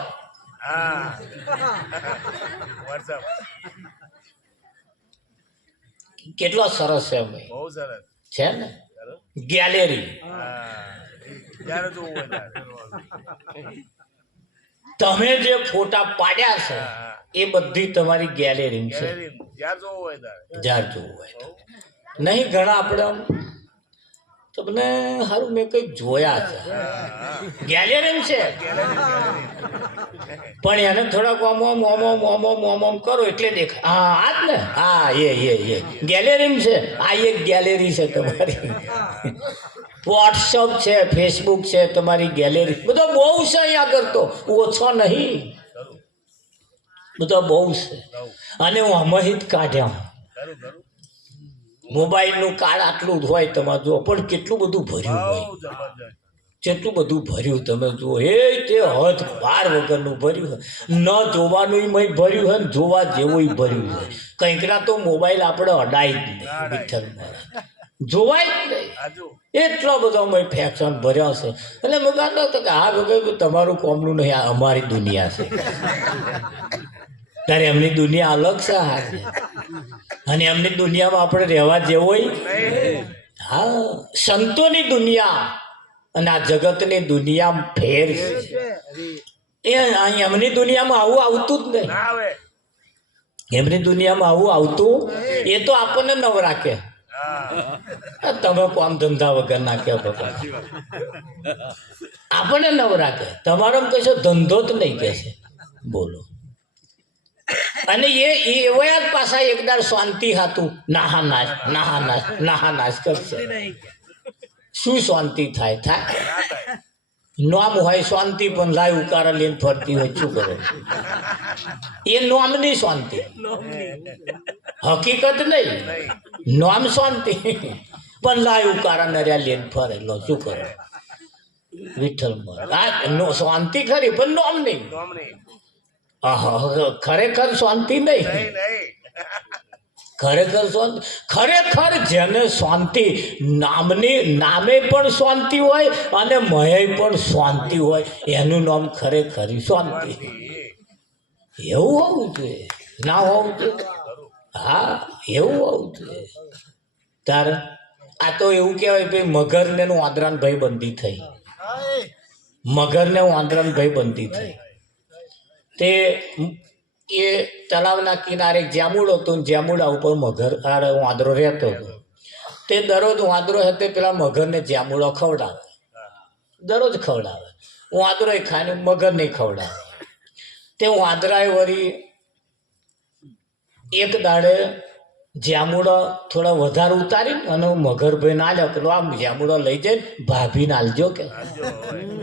કેટલો સરસ છે ભાઈ, છે ને. ગેલેરી, તમે જે ફોટા પાડ્યા છે એ બધી તમારી ગેલેરી છે, જ્યાં જોવું હોય. નહીં ઘણા આપણે તમને સારું મેં કંઈક જોયા છે ગેલેરી છે પણ એને થોડાક ઓમ ઓમ ઓમ ઓમ ઓમ ઓમ ઓમ ઓમ કરો એટલે દેખાય. હા આ જ ને, હા એ ગેલેરી છે. આ એક ગેલેરી છે તમારી. વોટ્સઅપ છે, ફેસબુક છે, તમારી ગેલેરી બધો બહુ છે. અહીંયા કરતો ઓછો નહીં, બધો બહુ છે. અને હું અમહિત કાઢ્યા મોબાઈલનું કાર્ડ આટલું જ હોય તમારે જુઓ, પણ કેટલું બધું ભર્યું હોય, કેટલું બધું ભર્યું તમે જુઓ. એ તે હદ પાર વગરનું ભર્યું હોય. ન જોવાનું ભર્યું હોય ને જોવા જેવું ભર્યું છે. કંઈકના તો મોબાઈલ આપણે અડાય જ નહીં વિઠ્ઠલ મહારાજ, જોવાય જ નહીં. એટલો બધો ફેક્શન ભર્યો છે. એટલે મેં કહેતો હતો કે આ વગર તમારું કોમનું નહીં, આ અમારી દુનિયા છે. ત્યારે એમની દુનિયા અલગ છે અને એમની દુનિયામાં આપણે રહેવા જેવો. હા, સંતોની દુનિયા અને આ જગતની દુનિયા ફેર છે. એ એમની દુનિયામાં આવું આવતું જ નહીં. એમની દુનિયામાં આવું આવતું, એ તો આપણને નવ રાખે. તમે કામ ધંધા વગર નાખ્યા બાપા, આપણને નવ રાખે. તમારો કશો ધંધો જ નહીં કે છે, બોલો. અને એ એવા જ પાછા એકદાર શાંતિ હતું નાહા નાશ કરશે. શું શાંતિ થાય? નોમ હોય શાંતિ, પણ લાય ઉકારા લઈને ફરતી હોય, શું કરો? એ નોમની શાંતિ, હકીકત નહીં. નોમ શાંતિ, પણ લાય ઉકારા નર્યા લઈને ફરે, લો શું કરો? વિઠ્ઠલ મહારાજ શાંતિ ખરી, પણ નોમ નહીં. ખરેખર શાંતિ નહીં. ખરેખર શાંતિ, ખરેખર જેને શાંતિ નામે પણ શાંતિ હોય અને મહે પણ શાંતિ હોય, એનું નામ ખરેખરી શાંતિ. એવું હોવું જોઈએ, ના હોવું જોઈએ? હા, એવું હોવું જોઈએ. તારે આ તો એવું કહેવાય ભાઈ, મગરને વાંદરાને ભાઈ બંધી થઈ. મગરને વાંદરાને ભાઈ બંધી થઈ. તે એ તળાવના કિનારે જાંબુડો હતો, જાંબુડા ઉપર મગર વાંદરો રહેતો હતો. તે દરરોજ વાંદરો હતો પેલા મગરને જાંબુડો ખવડાવે, દરરોજ ખવડાવે. વાંદરો ખાઈને મગરને ખવડાવે. તે વાંદરાએ વળી એક દાડે જાંબુડો થોડા વધારે ઉતારી અને મગરભાઈ ના લ્યો, પેલો આમ જાંબુડો લઈ જાય ભાભી ના આલજો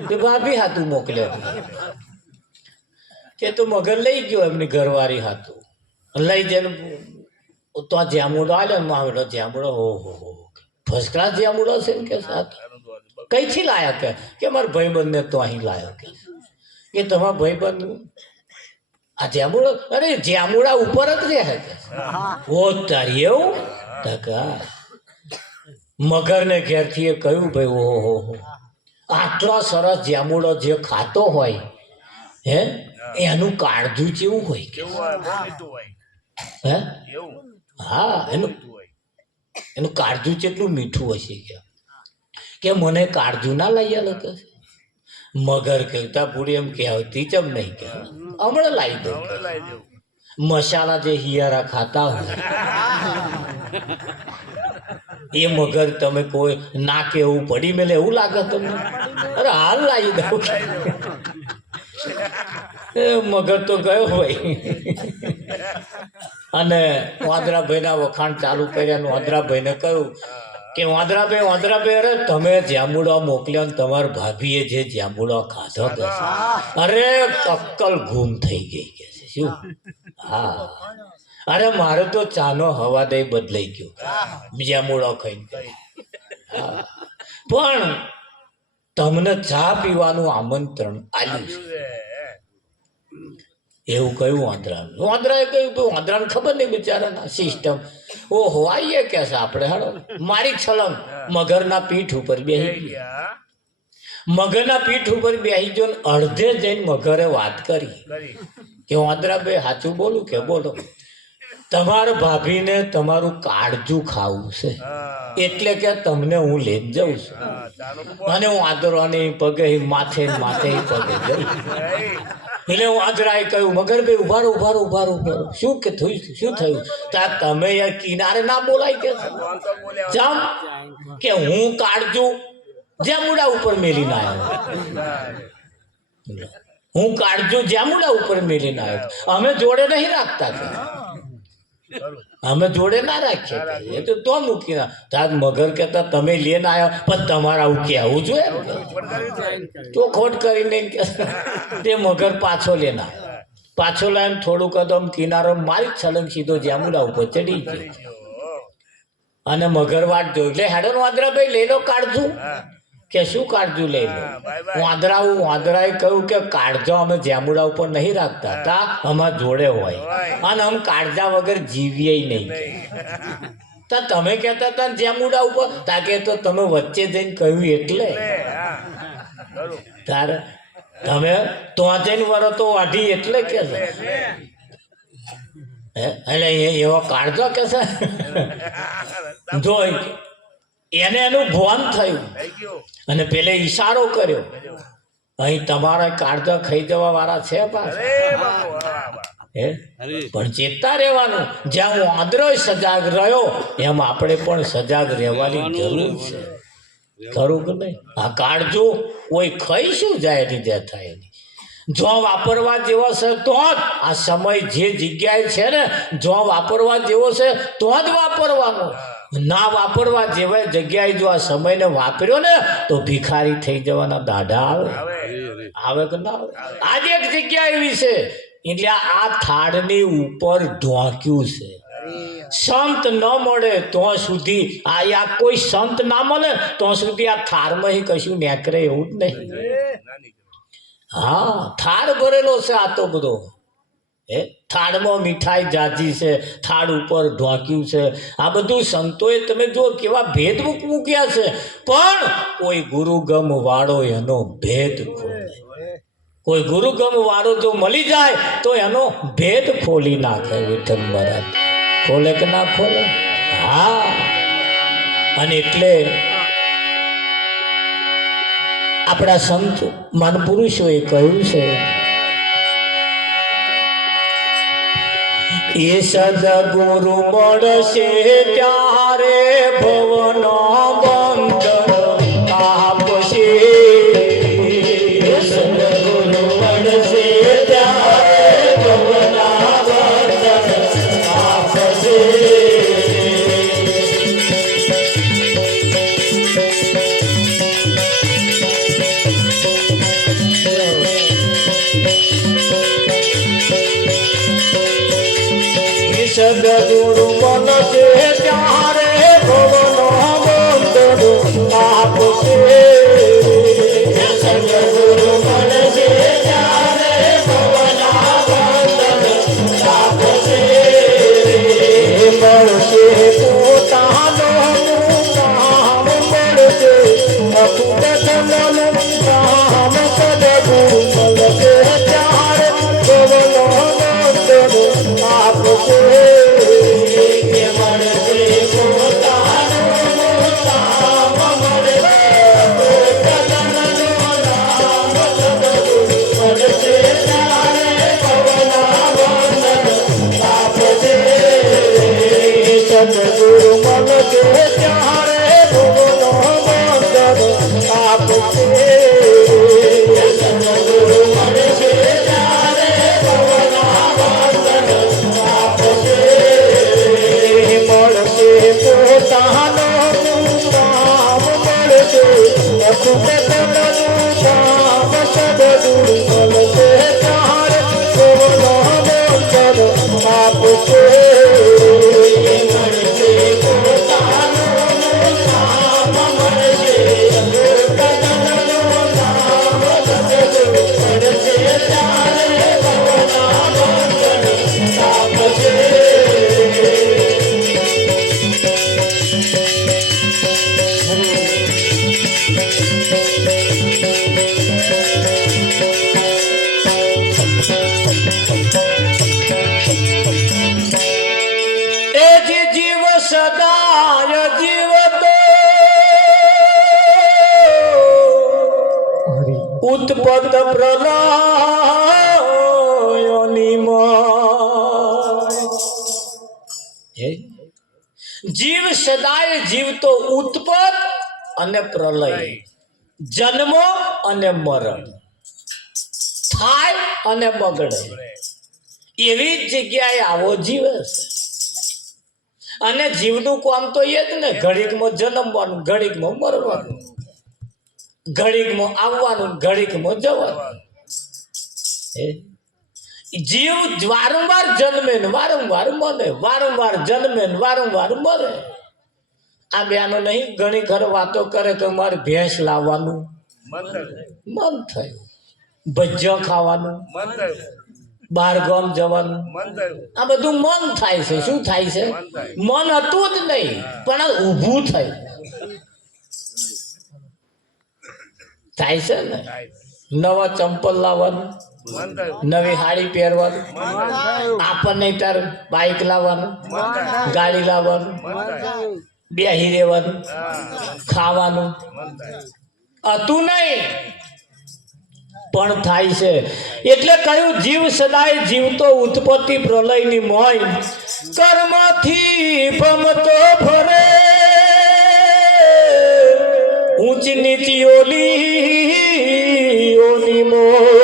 કે ભાભી હાથું મોકલ્યો. તે તો મગર લઈ ગયો એમની ઘરવાળી હાથું લઈ જઈને તો આ જાંબુડો આવ્યો ને મામેલો જાંબુડો, હો ફર્સ્ટ ક્લાસ જાંબુડો છે ને કે સાથ કઈથી લાયા કે મારા ભાઈબંધને તો અહીં લાયો કે તમારા ભાઈબંધ આ જાંબુડો, અરે જાંબુડા ઉપર જ રહે કે હો તારી એવું ટકા. મગરને ઘેરથી એ કહ્યું ભાઈ ઓહો આટલો સરસ જાંબુડો જે ખાતો હોય હે, એનું કાળજું કેવું હોય કે હે? હા, એનું કાળજું કેટલું મીઠું હશે કે મને કાળજું ના લઈ આલો કે. મગર કહેતા પૂરી એમ કહેવતી ચમ નહીં કે હમણાં લાવી દઉં. મસાલા જે હિયારા ખાતા હોય એ મગર તમે કોઈ ના કે એવું પડી મેલે એવું લાગે તમને? અરે હાલ લાવી દઉં. મગર તો ગયો ભાઈ અને વાંદરાભાઈના વખાણ ચાલુ કર્યા. વાંદરાભાઈને કહ્યું કે વાંદરાભાઈ અરે તમે જાંબુડો મોકલ્યો ને તમારા ભાભીએ જે જાંબુડો ખાધો કે અરે અક્કલ ગુમ થઈ ગઈ કે છે. શું? હા, અરે મારે તો ચાનો હવા દઈ બદલાઈ ગયો જાંબુડો ખાઈને. પણ તમને ચા પીવાનું આમંત્રણ આલ્યું છે એવું કહ્યું વાંદરાએ કહ્યું. વાંદરાને ખબર નહીં બિચારાના સિસ્ટમ. ઓહો આવીએ કે છે આપણે હાડો મારી છલંગ મગરના પીઠ ઉપર બેસી ગયા. મગરના પીઠ ઉપર બેસી ગયો ને અડધે જઈને મગરે વાત કરી કે વાંદરાભાઈ સાચું બોલું કે બોલો, તમારા ભાભીને તમારું કાળજું ખાવું છે એટલે કે તમને હું લઈને જાઉં છું. અને હું વાંદરાની પગે માથે પગે જઈ એટલે હું આજરાએ કહ્યું મગરભાઈ ઉભારો ઉભારો ઉભારો ઉભારો શું કે થયું શું થયું તા તમે યાર કિનારે ના બોલાય કે જામ કે હું કાળજું જામુડા ઉપર મેલીને આવ્યો હું કાળજું જામુડા ઉપર મેલીને આવ્યો અમે જોડે નહીં રાખતા કે અમે જોડે ના રાખીએ એ તો મૂકી ના તાર મગર કહેતા તમે લઈને આવ્યા પણ તમારે આવું કહેવું જોઈએ ચોખોટ કરીને તે મગર પાછો લઈને આવ્યો પાછો લાવીને થોડુંક કદમ કિનારો મારી છલંગ સીધો જામુડા ઉપર ચડી ગયો અને મગર વાટ જોઈ એટલે હેડો વાંદરાભાઈ લઈ લો કાળજું કે શું કાળજું લઈ લો વાંદરાએ કહ્યું કે કાળજો અમે જામુડા ઉપર નહીં રાખતા તા અમારા જોડે હોય અને અમે કાળજા વગર જીવીએ નહીં તા તમે કહેતા હતા જામુડા ઉપર તા કે તો તમે વચ્ચે જઈને કહ્યું એટલે તારે તમે તો જઈને વરો તો વાઢી એટલે કે છે એટલે એવો કાળજો કે છે જો એને એનું ભાન થયું અને પેલે ઈશારો કર્યો અહીં તમારા કાળજા ખાઈ જવા વાળા છે પણ ચેતતા રહેવાનું જ્યાં હું આંદ્રો સજાગ રહ્યો એમ આપણે પણ સજાગ રહેવાની જરૂર છે ખરું કે નહીં આ કાળજો કોઈ ખાઈ શું જાય લીધે થાય એની જો વાપરવા જેવો છે તો જ આ સમય જે જગ્યાએ છે ને જો વાપરવા જેવો છે તો જ વાપરવાનો ના વાપરવા જેવા જગ્યાએ જો આ સમયને વાપર્યો ને તો ભિખારી થઈ જવાના દાઢા આવે કે ના આવે આજે એક જગ્યા એવી છે એટલે આ થાળની ઉપર ઢોક્યું છે સંત ન મળે તો સુધી આ કોઈ સંત ના મળે તો સુધી આ થાળમાં કશું નેકરે એવું જ નહીં હા થાળ ભરેલો છે આ તો બધો થાળમાં મીઠાઈ જાજી છે થાળ ઉપર ઢોક્યું છે આ બધું સંતોએ તમે જો કેવા ભેદ મૂક્યા છે પણ કોઈ ગુરુગમ વાળો એનો ભેદ ખોલે કોઈ ગુરુગમ વાળો જો મળી જાય તો એનો ભેદ ખોલી નાખે વિઠ્ઠલ મહારાજ ખોલે કે ના ખોલે હા અને એટલે આપણા સંત મહાપુરુષોએ કહ્યું છે એ સદગુરુ મળશે ત્યારે ભવનો બંધ કાપશે સદગુરુ મળશે ત્યારે ભવના બંધ કાપશે સદગુરુ મળશે ત્યારે ભવનો બંધ આપશે સદગુરુ મળશે ત્યારે ભવના બંધ આપશે મળશે પોતાનો કામ મળશે અખુટ ધનનું કામ સદગુરુ મળશે ત્યારે ભવનો બંધ આપશે સદગુરુ મળશે ત્યારે ભવનો બંધ આપશે સદગુરુ મળશે ત્યારે ભવના બંધ આપશે મળશે પોતાનો કામ મળશે અખુટનું કામ સદગુરુ મળશે ત્યારે ભવનો બંધ આપશે સદાય જીવતો ઉત્પત પ્રલય જીવ સદાય જીવતો ઉત્પત અને પ્રલય, જન્મ અને મરણ, થાય અને બગડે, એવી જ જગ્યાએ આવો જીવ છે. અને જીવનું કામ તો એ જ ને, ઘડીકમાં જન્મવાનું, ઘડીકમાં મરવાનું, ઘડીકમાં આવવાનું, ઘડીકમાં જવાનું. જીવ વારંવાર જન્મે ને વારંવાર મરે, વારંવાર જન્મે ને વારંવાર મરે. આ બેનો નહીં ઘણી ખર વાતો કરે કે મારે ભેંસ લાવવાનું મન થયું, ભજીયા ખાવાનું, બાર ગામ જવાનું, આ બધું મન થાય છે. શું થાય છે? મન હતું જ નહીં પણ ઊભું થયું થાય છે ને. નવા ચંપલ લાવવાનું, નવી હાડી પહેરવાનું, આપણને તાર બાઈક લાવવાનું, ગાડી લાવવાનું, બેહી રહેવાનું, ખાવાનું હતું નહીં પણ થાય છે. એટલે કહ્યું જીવ સદાય જીવતો ઉત્પત્તિ પ્રલયની મોય, કર્મથી ભમતો ફરે, ઊંચ નીચી ઓલી મોય,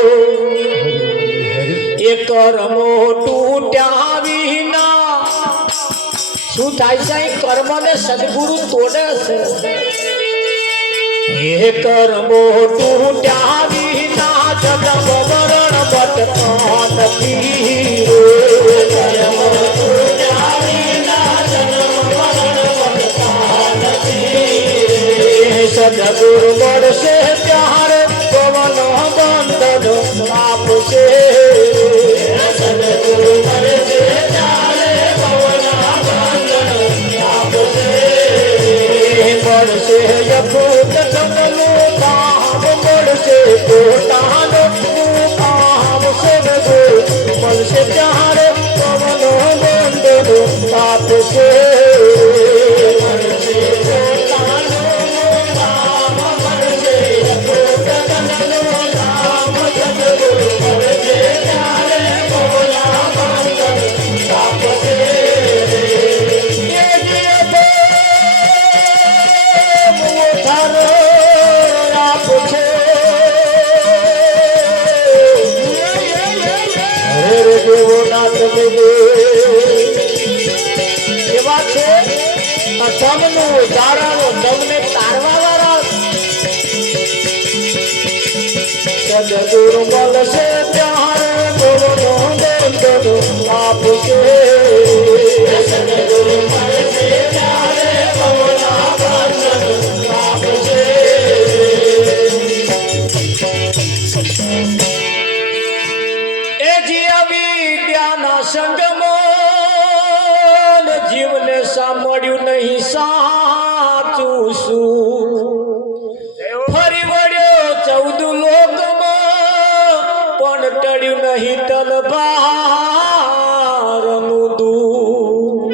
એ કર્મો તૂટ્યા વિના શું થાય છે? કર્મ ને સદગુરુ તોડે છે. એ કર્મો તૂટ્યા વિના જન્મ મરણ બટતા નથી. કર્મો તૂટ્યા વિના જન્મ મરણ બટતા નથી. સદગુરુ મળશે ત્યારે પવન બંધન આપશે. સદગુરુ મળશે ત્યારે પવન બંધન આપશે. મળશે યથોત જંગલું કામ, મળશે પોતાનું કામ. સદગુરુ મળશે ત્યારે પવન બંધન આપશે. એવા છે તમનું ઉદાહરણો તમને તારવા વાળા. સદગુરુ મળશે ત્યારે ગુરુનો બંધનો આપશે. સદગુરુ મળશે ત્યારે ગુરુના બંધનો આપશે. એ વિદ્યાના સંગમાં જીવને સાંભળ્યું નહીં સાચું શું. ફરી વળ્યો 14 લોકમાં પણ ટળ્યું નહીં તલવારનું દૂર.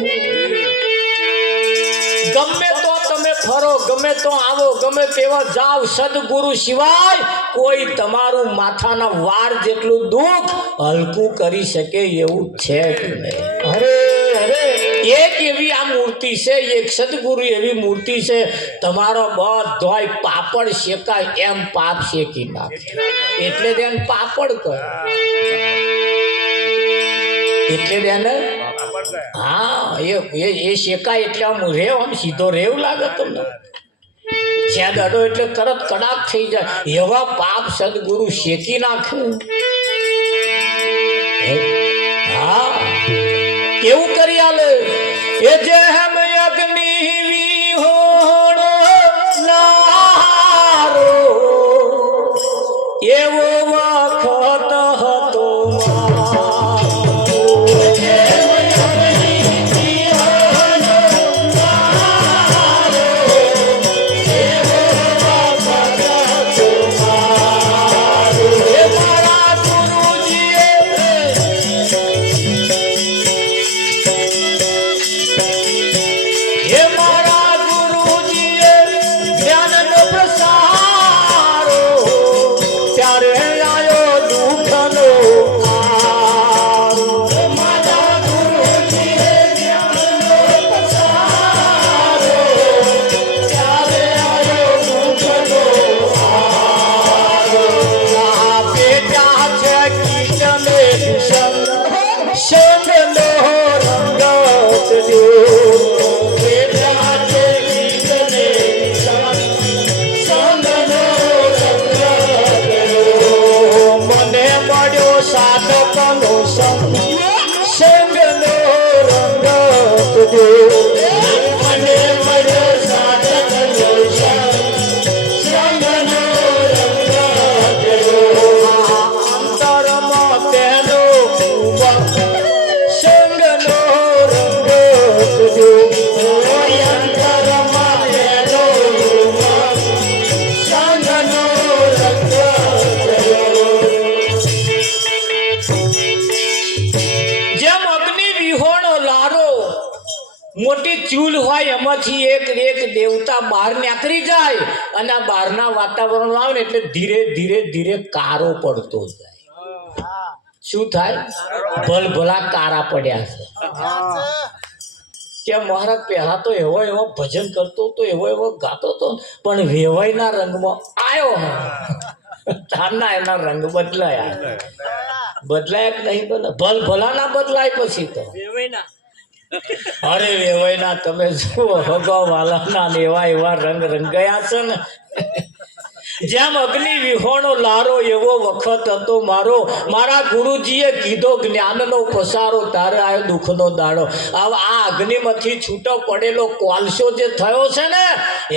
ગમે તો તમે ફરો, ગમે તો આવો, ગમે તેવા જાવ, સદગુરુ સિવાય કોઈ તમારું માથાના વાર જેટલું દુઃખ હલકું કરી શકે એવું છે જ નહીં. એક એવી આ મૂર્તિ છે, એક સદગુરુ એવી મૂર્તિ છે, તમારો બધોય પાપડ શેકાય એમ પાપ શેકી નાખે. એટલે તેને પાપડ કહે. એટલે તેને હા એ શેકાય એટલે આમ રેવ, આમ સીધો રેવ લાગે તમને. જ્યાં દાડો એટલે તરત કડાક થઈ જાય એવા પાપ સદગુરુ શેકી નાખે. હા કેવું કરી આલે એ જેમ અગ્નિ વિહોણ લારો એવો વખત હતો. સંગ સંગનો રંગ તજો મને મળ્યો સાધકનો સંગ સંગનો રંગ તજો મને મળ્યો સાધકનો સંગ સંગનો રંગ તજો અંતરમાં તેનો સંગનો રંગ તજો અંતરમાં તેનો સંગનો રંગ જેમ અગ્નિ વિહોણો લારો મોટી ચૂલ હોય એમાંથી એક એક દેવતા બહાર નીકળી જાય અને આ બહારના વાતાવરણ આવે ને એટલે ધીરે ધીરે ધીરે કારો પડતો જાય શું થાય ભલભલા કારા પડ્યા છે કે મહારાજ પહેલા તો એવો એવો ભજન કરતો તો એવો ગાતો તો પણ વેવાઈના રંગમાં આવ્યો તારના એના રંગ બદલાયા બદલાય કે નહીં બદલાય ભલભલા ના બદલાય પછી તો અરે વેવાઈના તમે જુઓ હગવાલાના એવા એવા રંગ રંગાયા છે ને જેમ અગ્નિ વિહોણો લારો એવો વખત હતો મારો મારા ગુરુજીએ કીધો જ્ઞાનનો પસારો તારે આવ્યો દુઃખનો દાડો હવે આ અગ્નિમાંથી છૂટો પડેલો કોલસો જે થયો છે ને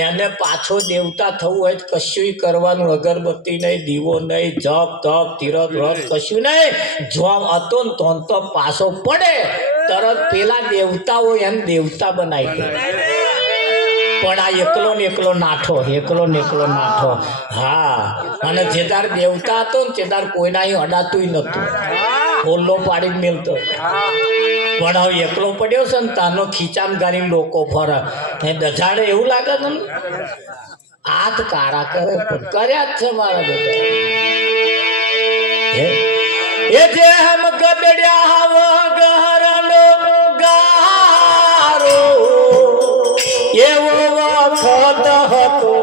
એને પાછો દેવતા થવું હોય કશું કરવાનું અગરબત્તી નહીં દીવો નહીં જપ તપ તીરથ વ્રત કશું નહીં જોબ હતો ને તો પાછો પડે તરત પેલા દેવતાઓ એને દેવતા બનાવી દે પણ આ એકલો ને એકલો નાઠો હા અને જેદાર દેવતા હતો ને તેદાર કોઈના અહીં અડાતું નતું ખોલ્લો પાડી મેલતો પણ હવે એકલો પડ્યો છે ને તાનો ખીચામ ગારીને લોકો ફરે એ દજાડે એવું લાગે છે ને હાથ કારા કરે પણ કર્યા જ છે મારા બેટા એ જે હમ ગદડ્યા વગરનો ગારો એવો વખત હતો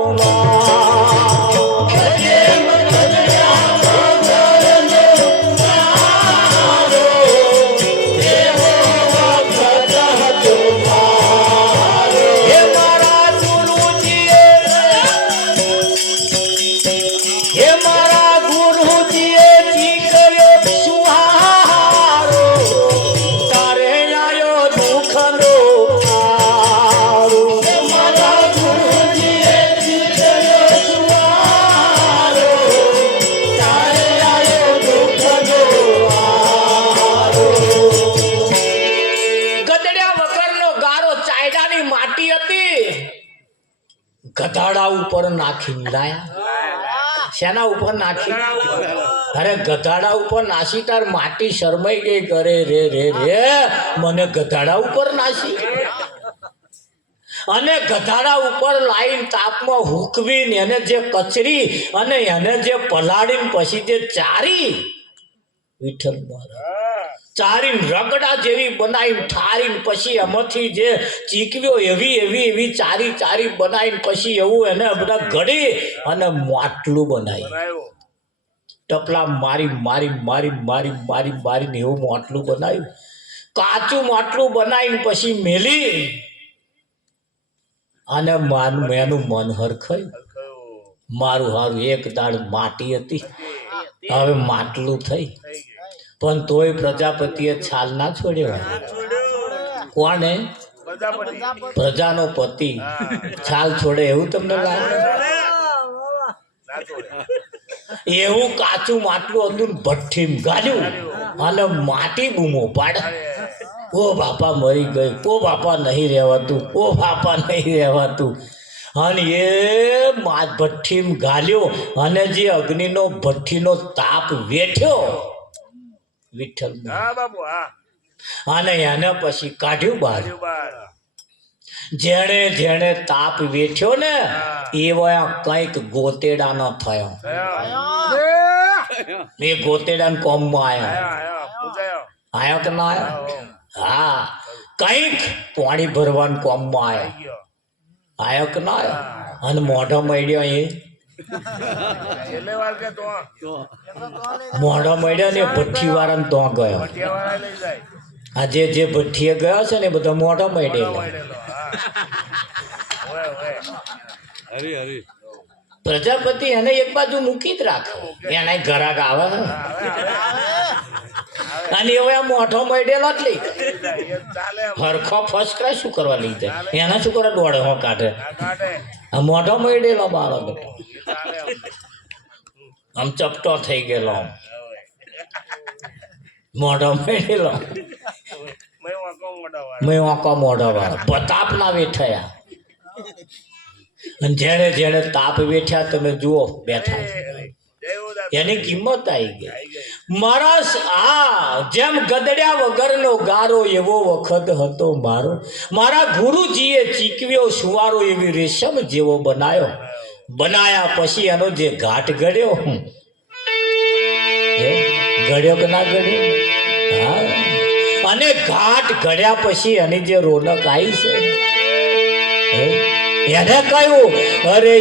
ગધાડા ઉપર નાખી લાયા શેના ઉપર નાખી અરે ગધાડા ઉપર નાસી તાર માટી શરમાઈ ગઈ કરે રે રે રે મને ગધાડા ઉપર નાસી અને ગધાડા ઉપર લાઈન તાપમાં હુકવીને એને જે કચરી અને એને જે પલાળીને પછી જે ચારી વિઠ્ઠલ મહારાજ ચારીને રગડા જેવી બનાવીને ઠારીને પછી એમાંથી જે ચીકવ્યો એવી એવી એવી ચારી ચારી બનાવીને પછી એવું એને બધા ઘડી અને માટલું બનાવ્યું ટપલા મારી મારી મારી મારી મારી મારીને એવું માટલું બનાવ્યું કાચું માટલું બનાવીને પછી મેલી અને મેનું મન હરખાયું મારું હારું એક દાડ માટી હતી હવે માટલું થઈ પણ તોય પ્રજાપતિએ છાલ ના છોડ્યો કોને પ્રજાનો પતિ છાલ છોડે એવું તમને લાગે એવું કાચું માટલું હતું ભઠ્ઠી ગાલ્યું અને માટી બૂમો પાડે ઓ બાપા મરી ગઈ ઓ બાપા નહીં રહેવાતું ઓ બાપા નહીં રહેવાતું અને એ ભઠ્ઠી ગાલ્યો અને જે અગ્નિનો ભઠ્ઠીનો તાપ વેઠ્યો વિઠ્ઠલ અને એને પછી કાઢ્યું બહાર જેણે જેણે તાપ વેઠ્યો ને એવા કઈક ગોતેડા ન થયો એ ગોતેડા ને કોમમાં આયો કે ના આયો હા કઈક પાણી ભરવાનું કોમમાં આયો કે ના આયો અને મોઢો મળ્યો એ એટલે વાર કે તો મોઢો મળ્યો ને ભઠ્ઠી વાળાને તો ગયો. ભટિયાવાળા લઈ જાય આજે જે ભઠ્ઠીએ ગયો છે ને એ બધો મોઢો મળેલો. મળેલો હા ઓય ઓય પ્રજાપતિ એને એક બાજુ મૂકી જ રાખે, એના ઘરાક આવે ને. અને હવે આ મોઢો મળેલો જ લઈ જાય. એ ચાલે એમ. હરખો ફર્સ્ટ ક્લાસ શું કરવા લઈ જાય? એના શું કરે? દોડે હો કાઢે. આ કાઢે આ મોઢો મળેલો બાળો બેટો એ ચાલે એમ. આમ ચપટો થઈ ગયેલો આમ. ઓય. મોઢો મળેલો મેં વાંકો મોઢા વાળા. મેં વાંકો મોઢો વાળો પ્રતાપ ના વેઠયા. અને જેણે જેણે તાપ વેઠ્યા તમે જુઓ બેઠા છે. જય ઉદા એની કિંમત આવી ગઈ. આવી ગઈ મારા જેમ ગદડ્યા વગરનો ગારો એવો વખત હતો મારો. મારા ગુરુજીએ ચીકવ્યો સુવારો એવી રેશમ જેવો બનાયા પછી એનો જે ઘાટ ગળ્યો ગળ્યો કે ના ગળ્યો? હા. અને ઘાટ ગળ્યા પછી એની જે રોનક આવી છે એને કહ્યું, અરે